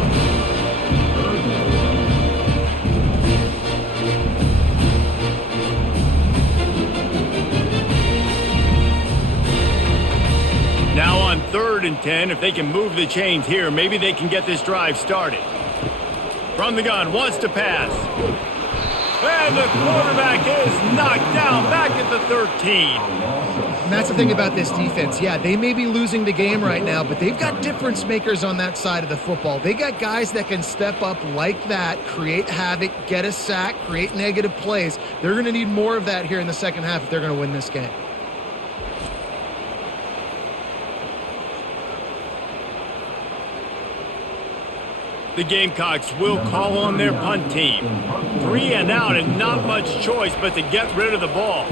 Now on 3rd and 10, if they can move the chains here, maybe they can get this drive started. From the gun, wants to pass. And the quarterback is knocked down back at the 13. And that's the thing about this defense. Yeah, they may be losing the game right now, but they've got difference makers on that side of the football. They got guys that can step up like that, create havoc, get a sack, create negative plays. They're going to need more of that here in the second half if they're going to win this game. The Gamecocks will call on their punt team. 3 and out and not much choice but to get rid of the ball.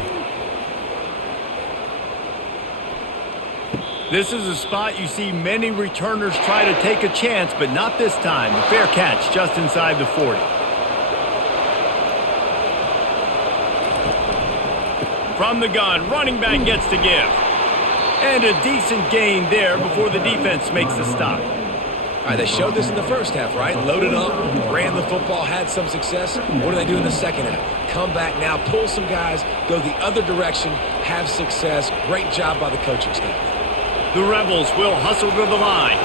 This is a spot you see many returners try to take a chance, but not this time. A fair catch just inside the 40. From the gun, running back gets to give. And a decent gain there before the defense makes the stop. All right, they showed this in the first half, right? Loaded up, ran the football, had some success. What do they do in the second half? Come back now, pull some guys, go the other direction, have success. Great job by the coaching staff. The Rebels will hustle to the line.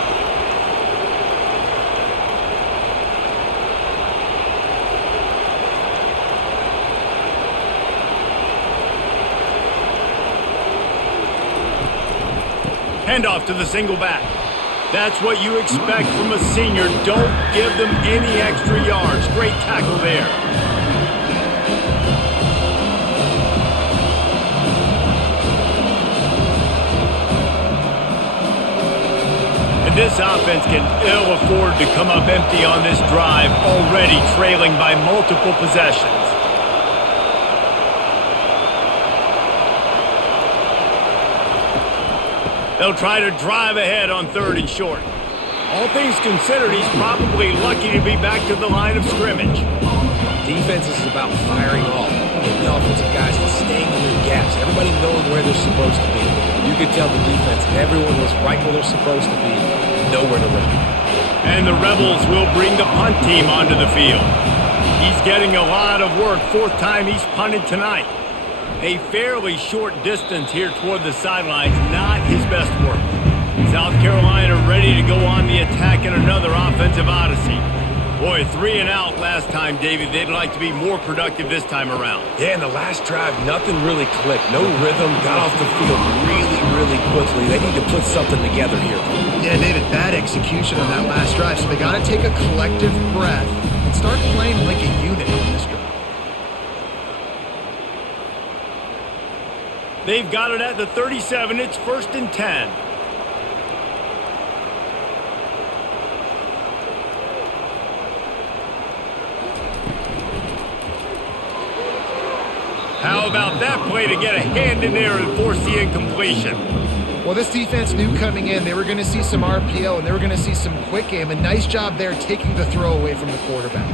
Handoff to the single back. That's what you expect from a senior. Don't give them any extra yards. Great tackle there. And this offense can ill afford to come up empty on this drive, already trailing by multiple possessions. They'll try to drive ahead on 3rd and short. All things considered, he's probably lucky to be back to the line of scrimmage. Defense is about firing off, getting the offensive guys and staying in their gaps. Everybody knowing where they're supposed to be. You could tell the defense, everyone was right where they're supposed to be, nowhere to run. And the Rebels will bring the punt team onto the field. He's getting a lot of work. 4th time he's punted tonight. A fairly short distance here toward the sidelines, not his best work. South Carolina ready to go on the attack in another offensive odyssey. Boy, 3 and out last time, David. They'd like to be more productive this time around. Yeah, in the last drive, nothing really clicked. No rhythm, got off the field really quickly. They need to put something together here. Yeah, David, bad execution on that last drive, so they got to take a collective breath and start playing like a unit on this drive. They've got it at the 37. It's 1st and 10. How about that play to get a hand in there and force the incompletion? Well, this defense knew coming in they were going to see some RPO and they were going to see some quick game. A nice job there taking the throw away from the quarterback.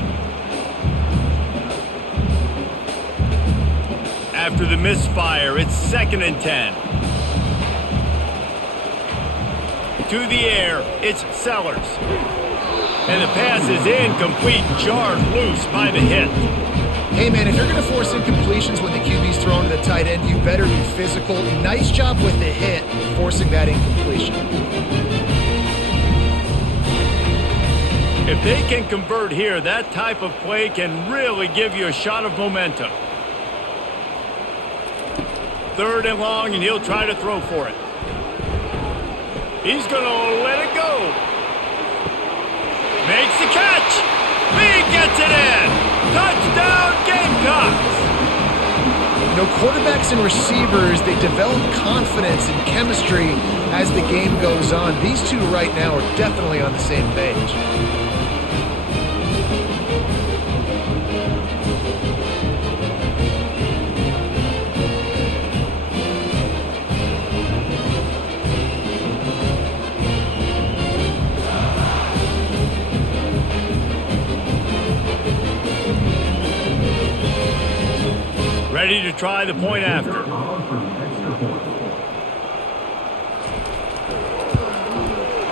After the misfire, it's 2nd and 10. To the air, it's Sellers. And the pass is incomplete, jarred loose by the hit. Hey, man, if you're going to force incompletions when the QB's thrown to the tight end, you better be physical. Nice job with the hit, forcing that incompletion. If they can convert here, that type of play can really give you a shot of momentum. 3rd and long, and he'll try to throw for it. He's going to let it go. Makes the catch. He gets it in. Touchdown, Gamecocks. You know, quarterbacks and receivers, they develop confidence and chemistry as the game goes on. These two right now are definitely on the same page. Ready to try the point after.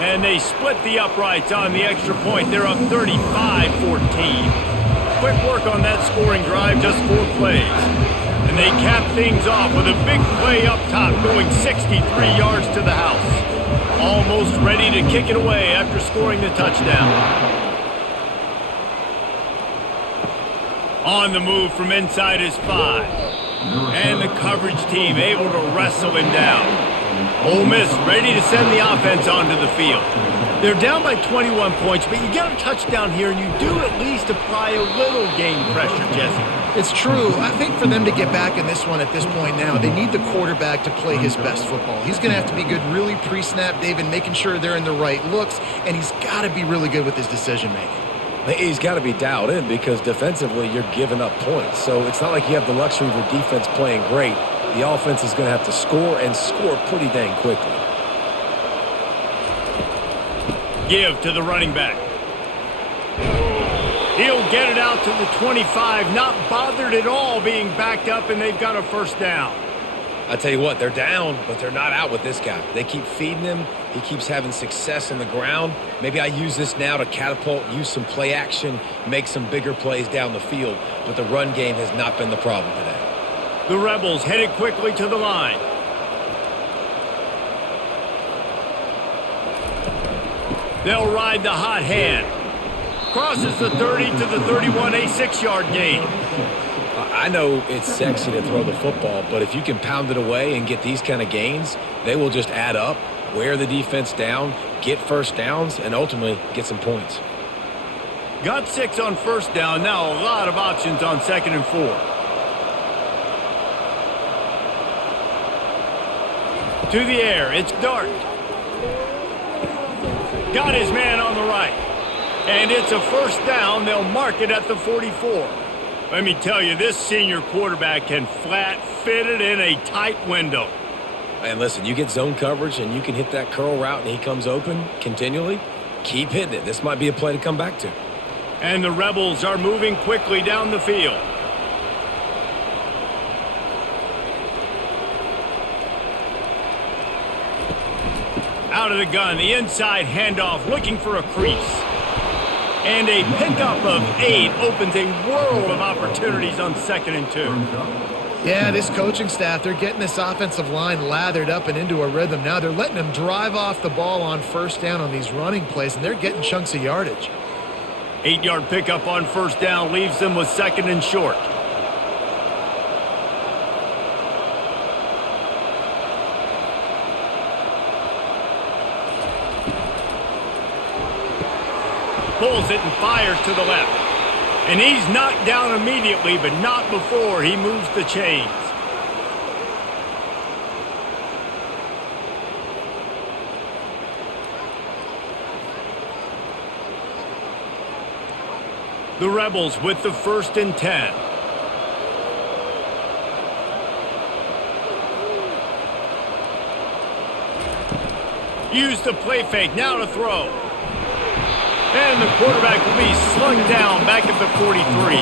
And they split the uprights on the extra point. They're up 35-14. Quick work on that scoring drive, just 4 plays. And they cap things off with a big play up top, going 63 yards to the house. Almost ready to kick it away after scoring the touchdown. On the move from inside his 5. And the coverage team able to wrestle him down. Ole Miss ready to send the offense onto the field. They're down by 21 points, but you get a touchdown here, and you do at least apply a little game pressure, Jesse. It's true. I think for them to get back in this one at this point now, they need the quarterback to play his best football. He's going to have to be good really pre-snap, David, making sure they're in the right looks, and he's got to be really good with his decision-making. He's got to be dialed in because defensively you're giving up points. So it's not like you have the luxury of your defense playing great. The offense is going to have to score and score pretty dang quickly. Give to the running back. He'll get it out to the 25, not bothered at all being backed up, and they've got a first down. I tell you what, they're down, but they're not out with this guy. They keep feeding him. He keeps having success on the ground. Maybe I use this now to catapult, use some play action, make some bigger plays down the field, but the run game has not been the problem today. The Rebels headed quickly to the line. They'll ride the hot hand. Crosses the 30 to the 31, a 6-yard gain. I know it's sexy to throw the football, but if you can pound it away and get these kind of gains, they will just add up, wear the defense down, get first downs, and ultimately get some points. Got 6 on first down. Now a lot of options on 2nd and 4. To the air, it's Dart. Got his man on the right. And it's a first down. They'll mark it at the 44. Let me tell you, this senior quarterback can flat fit it in a tight window. And listen, you get zone coverage and you can hit that curl route and he comes open continually, keep hitting it. This might be a play to come back to. And the Rebels are moving quickly down the field. Out of the gun, the inside handoff, looking for a crease. And a pickup of 8 opens a world of opportunities on 2nd and 2. Yeah, this coaching staff, they're getting this offensive line lathered up and into a rhythm. Now they're letting them drive off the ball on first down on these running plays, and they're getting chunks of yardage. 8-yard pickup on first down leaves them with 2nd and short. Pulls it and fires to the left. And he's knocked down immediately, but not before he moves the chains. The Rebels with the 1st and 10. Use the play fake, now to throw. And the quarterback will be slung down back at the 43.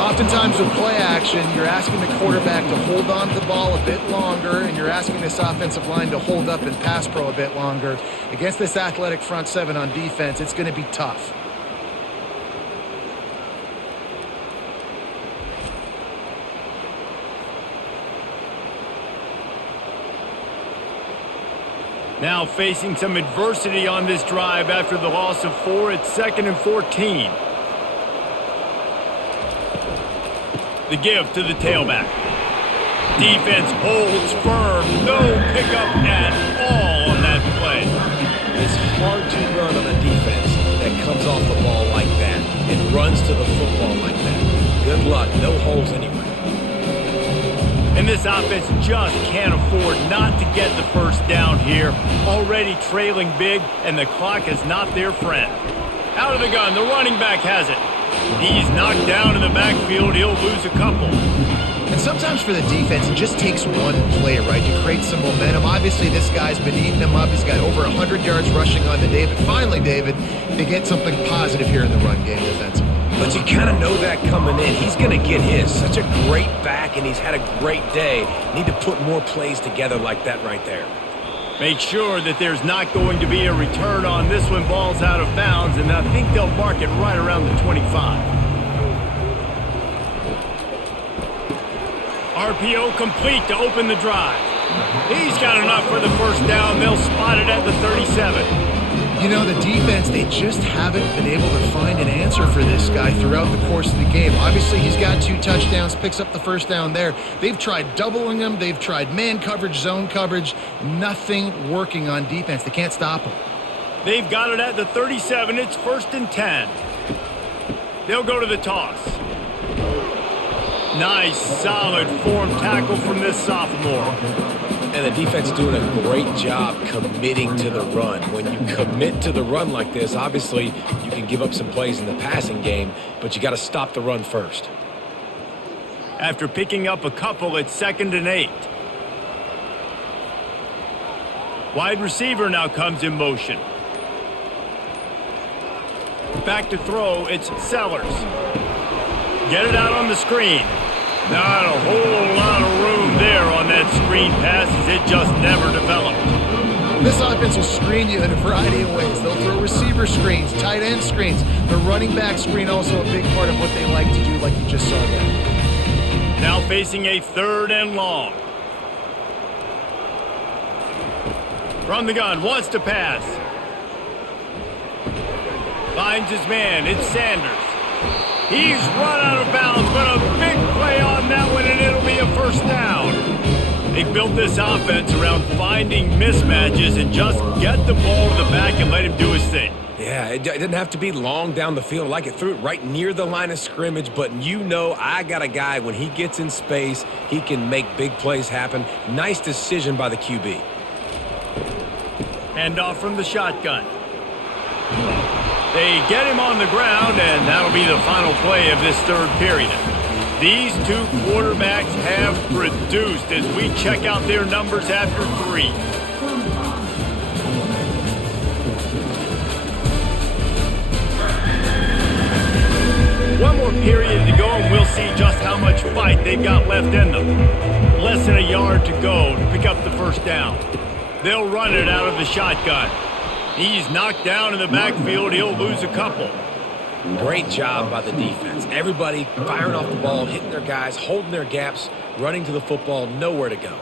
Oftentimes with play action, you're asking the quarterback to hold on to the ball a bit longer, and you're asking this offensive line to hold up in pass pro a bit longer. Against this athletic front 7 on defense, it's going to be tough. Now facing some adversity on this drive after the loss of 4 at 2nd and 14. The give to the tailback. Defense holds firm. No pickup at all on that play. It's hard to run on a defense that comes off the ball like that and runs to the football like that. Good luck. No holes anyway. And this offense just can't afford not to get the first down here. Already trailing big, and the clock is not their friend. Out of the gun, the running back has it. He's knocked down in the backfield. He'll lose a couple. And sometimes for the defense, it just takes one play, right, to create some momentum. Obviously, this guy's been eating them up. He's got over 100 yards rushing on the day. But finally, David, they get something positive here in the run game defensively. But you kind of know that coming in. He's going to get his. Such a great back, and he's had a great day. Need to put more plays together like that right there. Make sure that there's not going to be a return on this one. Ball's out of bounds, and I think they'll mark it right around the 25. RPO complete to open the drive. He's got enough for the first down. They'll spot it at the 37. You know, the defense, they just haven't been able to find an answer for this guy throughout the course of the game. Obviously, he's got 2 touchdowns, picks up the first down there. They've tried doubling him. They've tried man coverage, zone coverage. Nothing working on defense. They can't stop him. They've got it at the 37. It's 1st and 10. They'll go to the toss. Nice, solid form tackle from this sophomore. And the defense doing a great job committing to the run. When you commit to the run like this, obviously you can give up some plays in the passing game, but you got to stop the run first. After picking up a couple, it's 2nd and 8. Wide receiver now comes in motion. Back to throw, it's Sellers. Get it out on the screen. Not a whole lot of room there on that screen pass as it just never developed. This offense will screen you in a variety of ways. They'll throw receiver screens, tight end screens. The running back screen also a big part of what they like to do, like you just saw there. Now facing a 3rd and long. From the gun, wants to pass. Finds his man, it's Sanders. He's run out of bounds, but a big play on that one, and it'll be a first down. They built this offense around finding mismatches and just get the ball to the back and let him do his thing. Yeah, it didn't have to be long down the field. Like it threw it right near the line of scrimmage, but you know I got a guy, when he gets in space, he can make big plays happen. Nice decision by the QB. Handoff from the shotgun. They get him on the ground, and that'll be the final play of this 3rd period. These 2 quarterbacks have produced as we check out their numbers after 3. One more period to go, and we'll see just how much fight they've got left in them. Less than a yard to go to pick up the first down. They'll run it out of the shotgun. He's knocked down in the backfield. He'll lose a couple. Great job by the defense. Everybody firing off the ball, hitting their guys, holding their gaps, running to the football, nowhere to go.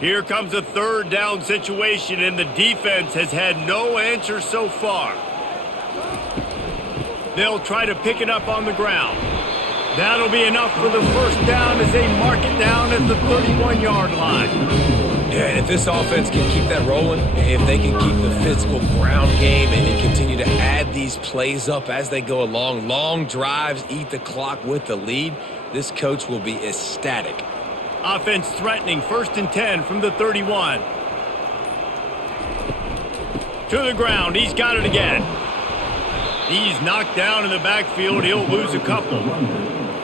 Here comes a 3rd down situation, and the defense has had no answer so far. They'll try to pick it up on the ground. That'll be enough for the first down as they mark it down at the 31-yard line. Yeah, and if this offense can keep that rolling, if they can keep the physical ground game and continue to add these plays up as they go along, long drives, eat the clock with the lead, this coach will be ecstatic. Offense threatening, 1st and 10 from the 31. To the ground, he's got it again. He's knocked down in the backfield. He'll lose a couple.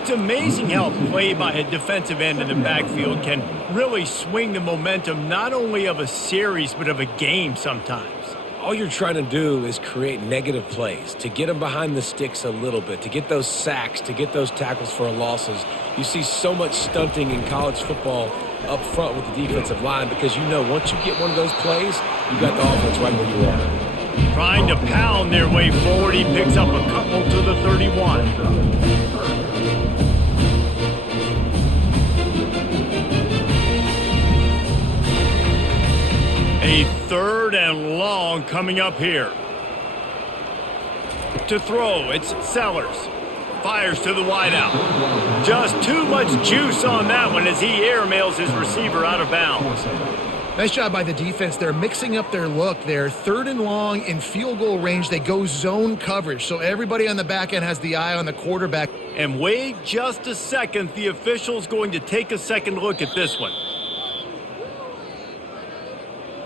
It's amazing how a play by a defensive end in the backfield can really swing the momentum not only of a series but of a game sometimes. All you're trying to do is create negative plays, to get them behind the sticks a little bit, to get those sacks, to get those tackles for losses. You see so much stunting in college football up front with the defensive line because you know once you get one of those plays, you got the offense right where you are. Trying to pound their way forward, he picks up a couple to the 31. A 3rd and long coming up here. To throw, it's Sellers. Fires to the wideout. Just too much juice on that one as he airmails his receiver out of bounds. Nice job by the defense. They're mixing up their look. They're 3rd and long in field goal range. They go zone coverage, so everybody on the back end has the eye on the quarterback. And wait just a second. The official's going to take a second look at this one.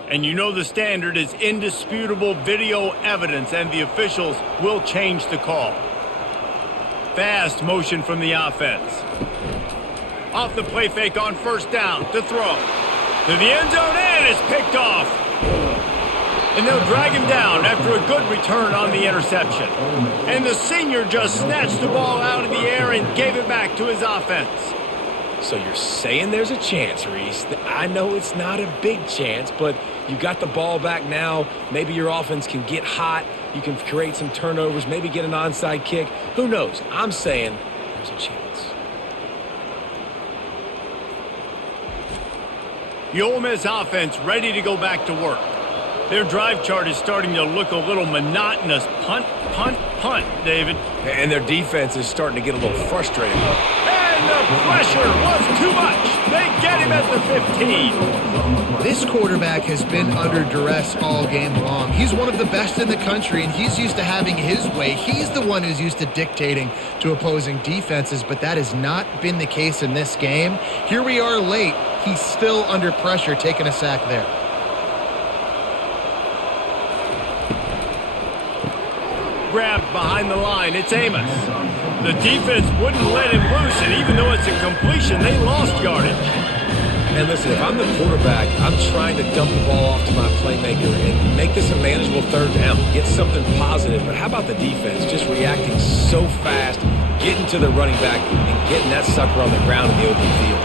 And you know the standard is indisputable video evidence, and the officials will change the call. Fast motion from the offense. Off the play fake on 1st down to throw. To the end zone, and it's picked off. And they'll drag him down after a good return on the interception. And the senior just snatched the ball out of the air and gave it back to his offense. So you're saying there's a chance, Reese. I know it's not a big chance, but you got the ball back now. Maybe your offense can get hot. You can create some turnovers, maybe get an onside kick. Who knows? I'm saying there's a chance. The Ole Miss offense ready to go back to work. Their drive chart is starting to look a little monotonous. Punt, punt, punt, David. And their defense is starting to get a little frustrated. And the pressure was too much. They get him at the 15. This quarterback has been under duress all game long. He's one of the best in the country, and he's used to having his way. He's the one who's used to dictating to opposing defenses, but that has not been the case in this game. Here we are late. He's still under pressure, taking a sack there. Grabbed behind the line. It's Amos. The defense wouldn't let him loose, and even though it's a completion, they lost yardage. And listen, if I'm the quarterback, I'm trying to dump the ball off to my playmaker and make this a manageable 3rd down, get something positive. But how about the defense just reacting so fast, getting to the running back, and getting that sucker on the ground in the open field?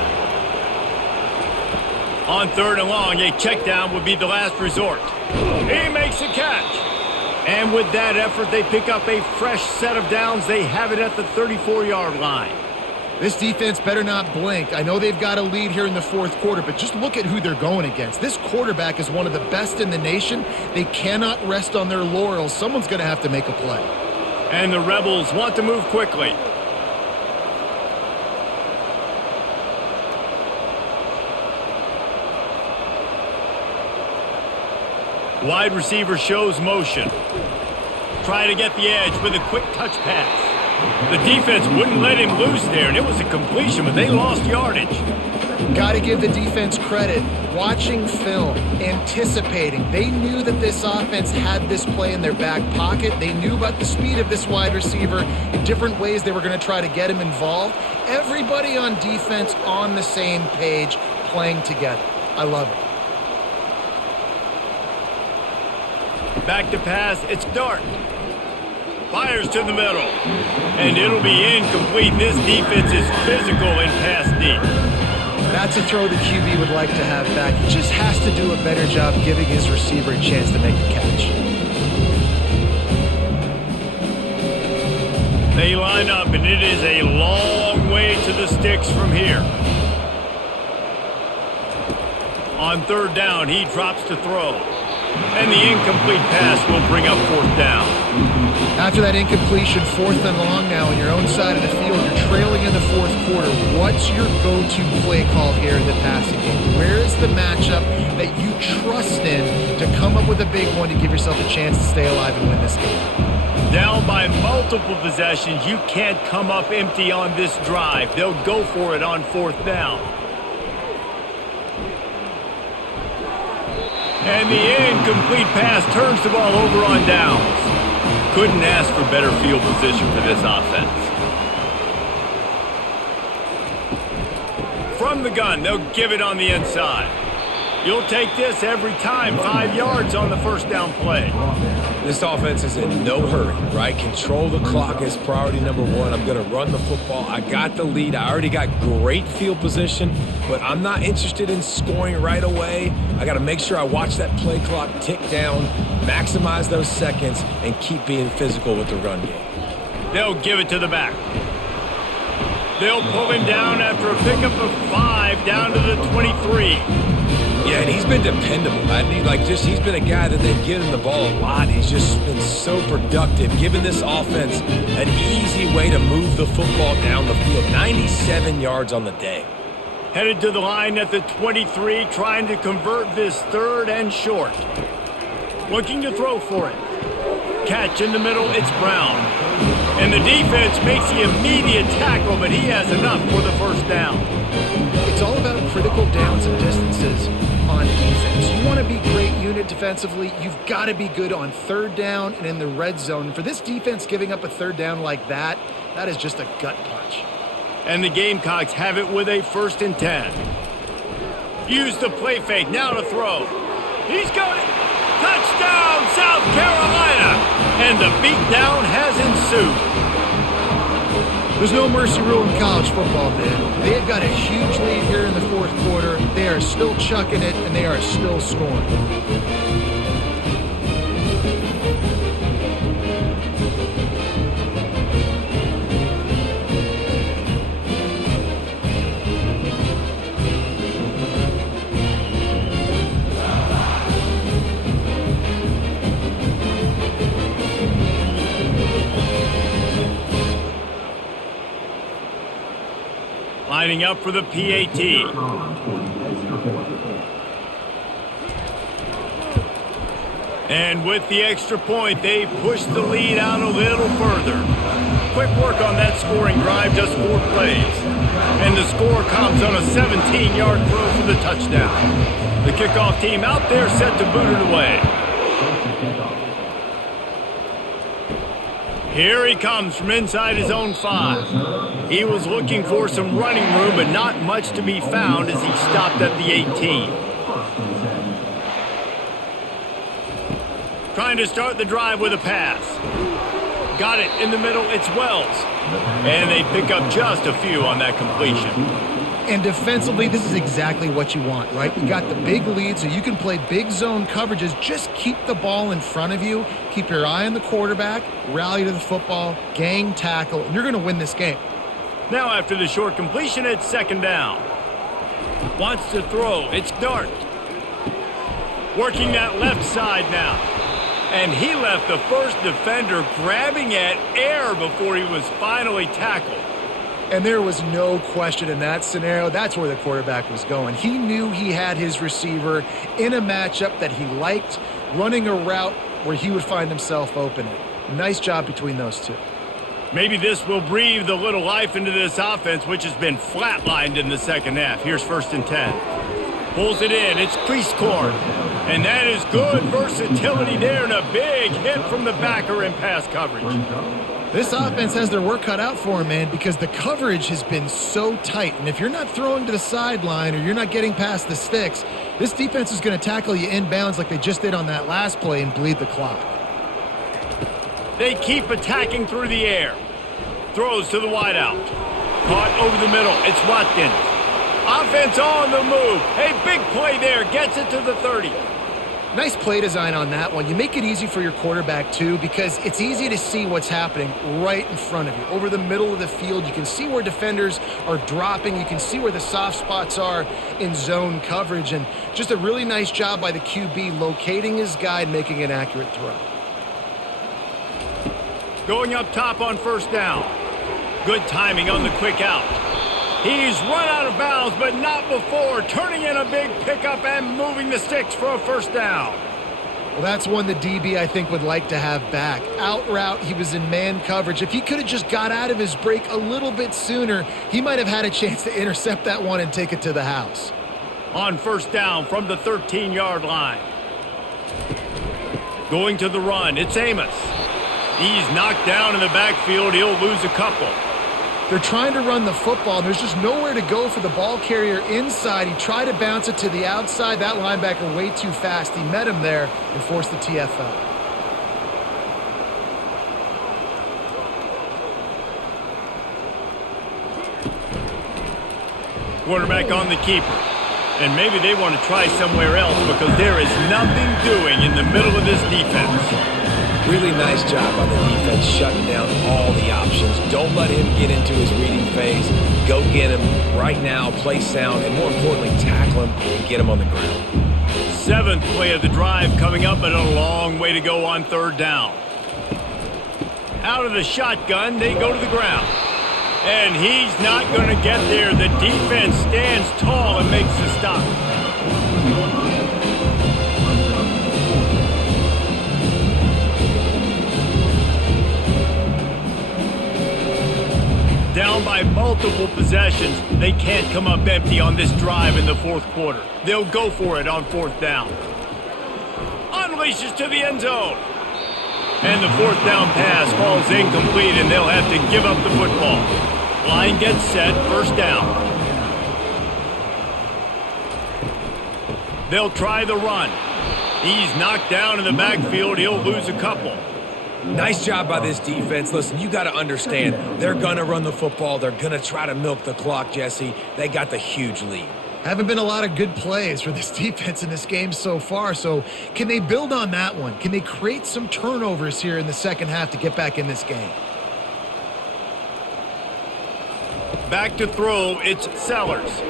On 3rd and long, a check down would be the last resort. He makes a catch. And with that effort, they pick up a fresh set of downs. They have it at the 34-yard line. This defense better not blink. I know they've got a lead here in the 4th quarter, but just look at who they're going against. This quarterback is one of the best in the nation. They cannot rest on their laurels. Someone's going to have to make a play. And the Rebels want to move quickly. Wide receiver shows motion. Try to get the edge with a quick touch pass. The defense wouldn't let him loose there, and it was a completion, but they lost yardage. Got to give the defense credit. Watching film, anticipating. They knew that this offense had this play in their back pocket. They knew about the speed of this wide receiver in different ways they were going to try to get him involved. Everybody on defense on the same page, playing together. I love it. Back to pass, it's Dart. Fires to the middle. And it'll be incomplete. This defense is physical in pass deep. That's a throw the QB would like to have back. He just has to do a better job giving his receiver a chance to make the catch. They line up, and it is a long way to the sticks from here. On 3rd down, he drops to throw. And the incomplete pass will bring up 4th down. After that incompletion, 4th and long now on your own side of the field, you're trailing in the 4th quarter. What's your go-to play call here in the passing game? Where is the matchup that you trust in to come up with a big one to give yourself a chance to stay alive and win this game? Down by multiple possessions, you can't come up empty on this drive. They'll go for it on 4th down. And the incomplete pass turns the ball over on downs. Couldn't ask for better field position for this offense. From the gun, they'll give it on the inside. You'll take this every time. 5 yards on the 1st down play. This offense is in no hurry, right? Control the clock is priority number 1. I'm going to run the football. I got the lead. I already got great field position, but I'm not interested in scoring right away. I got to make sure I watch that play clock tick down, maximize those seconds, and keep being physical with the run game. They'll give it to the back. They'll pull him down after a pickup of 5 down to the 23. Yeah, and he's been dependable. He's been a guy that they've given the ball a lot. He's just been so productive, giving this offense an easy way to move the football down the field. 97 yards on the day. Headed to the line at the 23, trying to convert this 3rd and short. Looking to throw for it. Catch in the middle, it's Brown. And the defense makes the immediate tackle, but he has enough for the 1st down. It's all about critical downs and distances on defense. You want to be great unit defensively, you've got to be good on 3rd down and in the red zone. For this defense giving up a 3rd down like that, that is just a gut punch. And the Gamecocks have it with a 1st and 10. Use the play fake, now to throw. He's got it! Touchdown, South Carolina! And the beatdown has ensued. There's no mercy rule in college football, man. They have got a huge lead here in the 4th quarter. They are still chucking it, and they are still scoring. Lining up for the PAT. And with the extra point, they push the lead out a little further. Quick work on that scoring drive, just 4 plays. And the score comes on a 17-yard throw for the touchdown. The kickoff team out there set to boot it away. Here he comes from inside his own 5. He was looking for some running room, but not much to be found as he stopped at the 18. Trying to start the drive with a pass. Got it in the middle, it's Wells. And they pick up just a few on that completion. And defensively, this is exactly what you want, right? You got the big lead, so you can play big zone coverages. Just keep the ball in front of you. Keep your eye on the quarterback, rally to the football, gang tackle, and you're going to win this game. Now after the short completion, it's 2nd down. Wants to throw, it's Dart. Working that left side now. And he left the first defender grabbing at air before he was finally tackled. And there was no question in that scenario. That's where the quarterback was going. He knew he had his receiver in a matchup that he liked, running a route where he would find himself open. Nice job between those two. Maybe this will breathe a little life into this offense, which has been flatlined in the 2nd half. Here's 1st and 10. Pulls it in. It's Priestcorn. And that is good versatility there and a big hit from the backer in pass coverage. This offense has their work cut out for them, man, because the coverage has been so tight. And if you're not throwing to the sideline or you're not getting past the sticks, this defense is going to tackle you inbounds like they just did on that last play and bleed the clock. They keep attacking through the air. Throws to the wideout. Caught over the middle. It's Watkins. Offense on the move. A big play there. Gets it to the 30. Nice play design on that one. You make it easy for your quarterback, too, because it's easy to see what's happening right in front of you. Over the middle of the field, you can see where defenders are dropping. You can see where the soft spots are in zone coverage. And just a really nice job by the QB locating his guy and making an accurate throw. Going up top on 1st down. Good timing on the quick out. He's run out of bounds, but not before. Turning in a big pickup and moving the sticks for a 1st down. Well, that's one the DB, I think, would like to have back. Out route, he was in man coverage. If he could have just got out of his break a little bit sooner, he might have had a chance to intercept that one and take it to the house. On 1st down from the 13-yard line. Going to the run, it's Amos. He's knocked down in the backfield. He'll lose a couple. They're trying to run the football. There's just nowhere to go for the ball carrier inside. He tried to bounce it to the outside. That linebacker way too fast. He met him there and forced the TFL. Quarterback on the keeper. And maybe they want to try somewhere else because there is nothing doing in the middle of this defense. Really nice job by the defense shutting down all the options. Don't let him get into his reading phase. Go get him right now, play sound, and more importantly, tackle him and get him on the ground. 7th play of the drive coming up, but a long way to go on 3rd down. Out of the shotgun, they go to the ground. And he's not going to get there. The defense stands tall and makes the stop. Down by multiple possessions, they can't come up empty on this drive in the fourth quarter. They'll go for it on fourth down. Unleashes to the end zone. And the fourth down pass falls incomplete, and they'll have to give up the football. Line gets set, first down. They'll try the run. He's knocked down in the backfield. He'll lose a couple. Nice job by this defense. Listen, you got to understand, they're going to run the football. They're going to try to milk the clock, Jesse. They got the huge lead. Haven't been a lot of good plays for this defense in this game so far, so can they build on that one? Can they create some turnovers here in the second half to get back in this game? Back to throw, it's Sellers.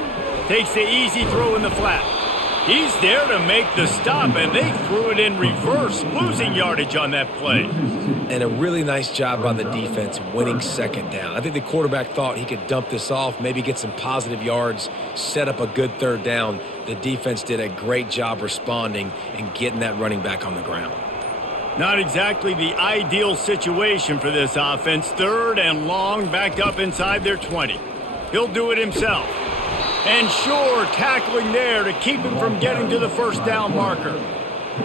Takes the easy throw in the flat. He's there to make the stop, and they threw it in reverse, losing yardage on that play. And a really nice job by the defense winning second down. I think the quarterback thought he could dump this off, maybe get some positive yards, set up a good third down. The defense did a great job responding and getting that running back on the ground. Not exactly the ideal situation for this offense. Third and long, back up inside their 20. He'll do it himself. And sure, tackling there to keep him from getting to the first down marker.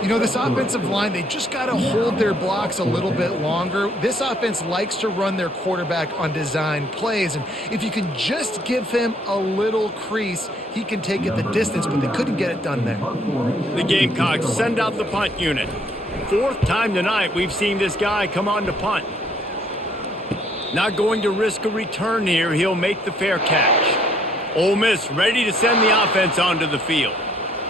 You know, this offensive line, they just got to hold their blocks a little bit longer. This offense likes to run their quarterback on design plays, and if you can just give him a little crease, he can take it the distance, but they couldn't get it done there. The Gamecocks send out the punt unit. Fourth time tonight we've seen this guy come on to punt. Not going to risk a return here. He'll make the fair catch. Ole Miss ready to send the offense onto the field.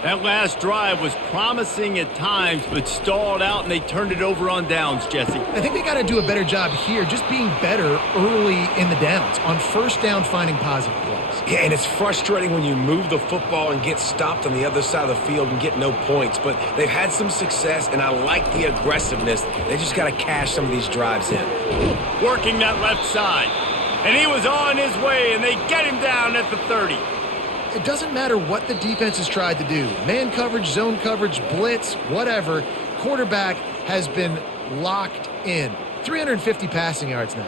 That last drive was promising at times, but stalled out, and they turned it over on downs, Jesse. I think they got to do a better job here, just being better early in the downs, on first down finding positive plays. Yeah, and it's frustrating when you move the football and get stopped on the other side of the field and get no points, but they've had some success, and I like the aggressiveness. They just got to cash some of these drives in. Working that left side, and he was on his way, and they get him down at the 30. It doesn't matter what the defense has tried to do. Man coverage, zone coverage, blitz, whatever. Quarterback has been locked in. 350 passing yards now.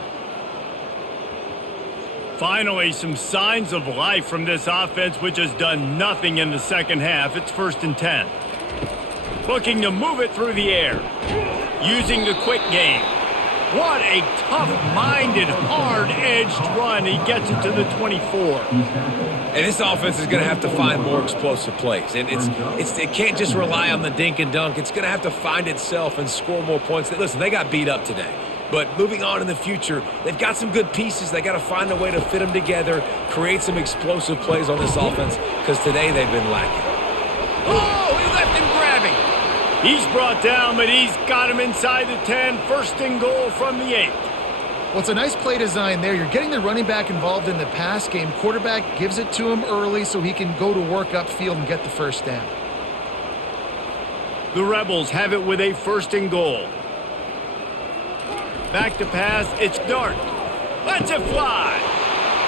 Finally, some signs of life from this offense, which has done nothing in the second half. It's 1st and 10. Looking to move it through the air. Using the quick game. What a tough-minded, hard-edged run. He gets it to the 24. And this offense is going to have to find more explosive plays. And it can't just rely on the dink and dunk. It's going to have to find itself and score more points. Listen, they got beat up today. But moving on in the future, they've got some good pieces. They got to find a way to fit them together, create some explosive plays on this offense, because today they've been lacking. Oh, he left him grabbing. He's brought down, but he's got him inside the 10. 1st and goal from the 8. Well, it's a nice play design there. You're getting the running back involved in the pass game. Quarterback gives it to him early so he can go to work upfield and get the first down. The Rebels have it with a 1st and goal. Back to pass, it's Dart. Lets it fly.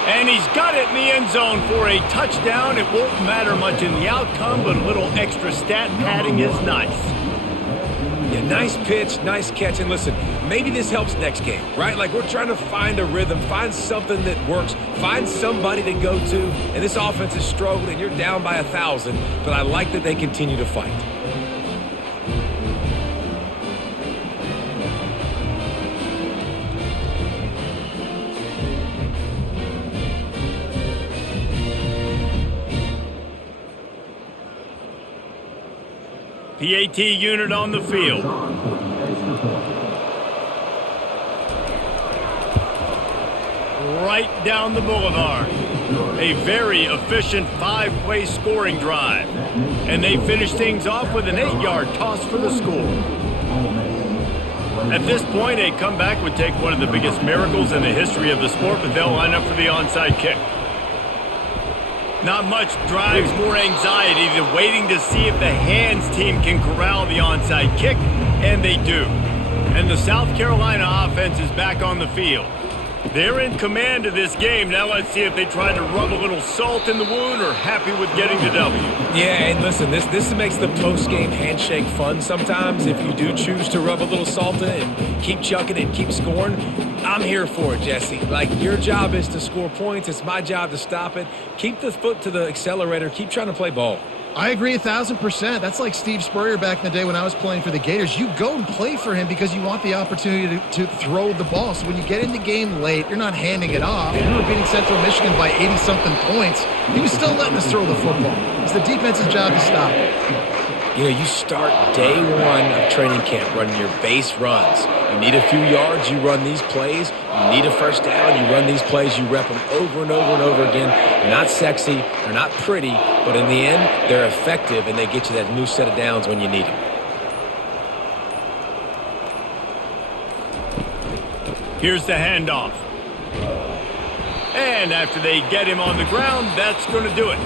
And he's got it in the end zone for a touchdown. It won't matter much in the outcome, but a little extra stat padding is nice. Yeah, nice pitch, nice catch. And listen, maybe this helps next game, right? Like, we're trying to find a rhythm, find something that works, find somebody to go to. And this offense is struggling. You're down by 1,000, but I like that they continue to fight. PAT unit on the field. Right down the boulevard. A very efficient 5-play scoring drive. And they finish things off with an 8-yard toss for the score. At this point, a comeback would take one of the biggest miracles in the history of the sport, but they'll line up for the onside kick. Not much drives more anxiety than waiting to see if the hands team can corral the onside kick, and they do. And the South Carolina offense is back on the field. They're in command of this game. Now let's see if they try to rub a little salt in the wound or happy with getting the W. Yeah, and listen, this makes the post-game handshake fun sometimes. If you do choose to rub a little salt in and keep chucking and keep scoring, I'm here for it, Jesse. Like, your job is to score points. It's my job to stop it. Keep the foot to the accelerator. Keep trying to play ball. I agree 1,000%. That's like Steve Spurrier back in the day when I was playing for the Gators. You go and play for him because you want the opportunity to throw the ball. So when you get in the game late, you're not handing it off. We were beating Central Michigan by 80-something points. He was still letting us throw the football. It's the defense's job to stop it. You know, you start day one of training camp running your base runs. You need a few yards, you run these plays. You need a first down, you run these plays. You rep them over and over and over again. They're not sexy, they're not pretty, but in the end, they're effective, and they get you that new set of downs when you need them. Here's the handoff. And after they get him on the ground, that's going to do it.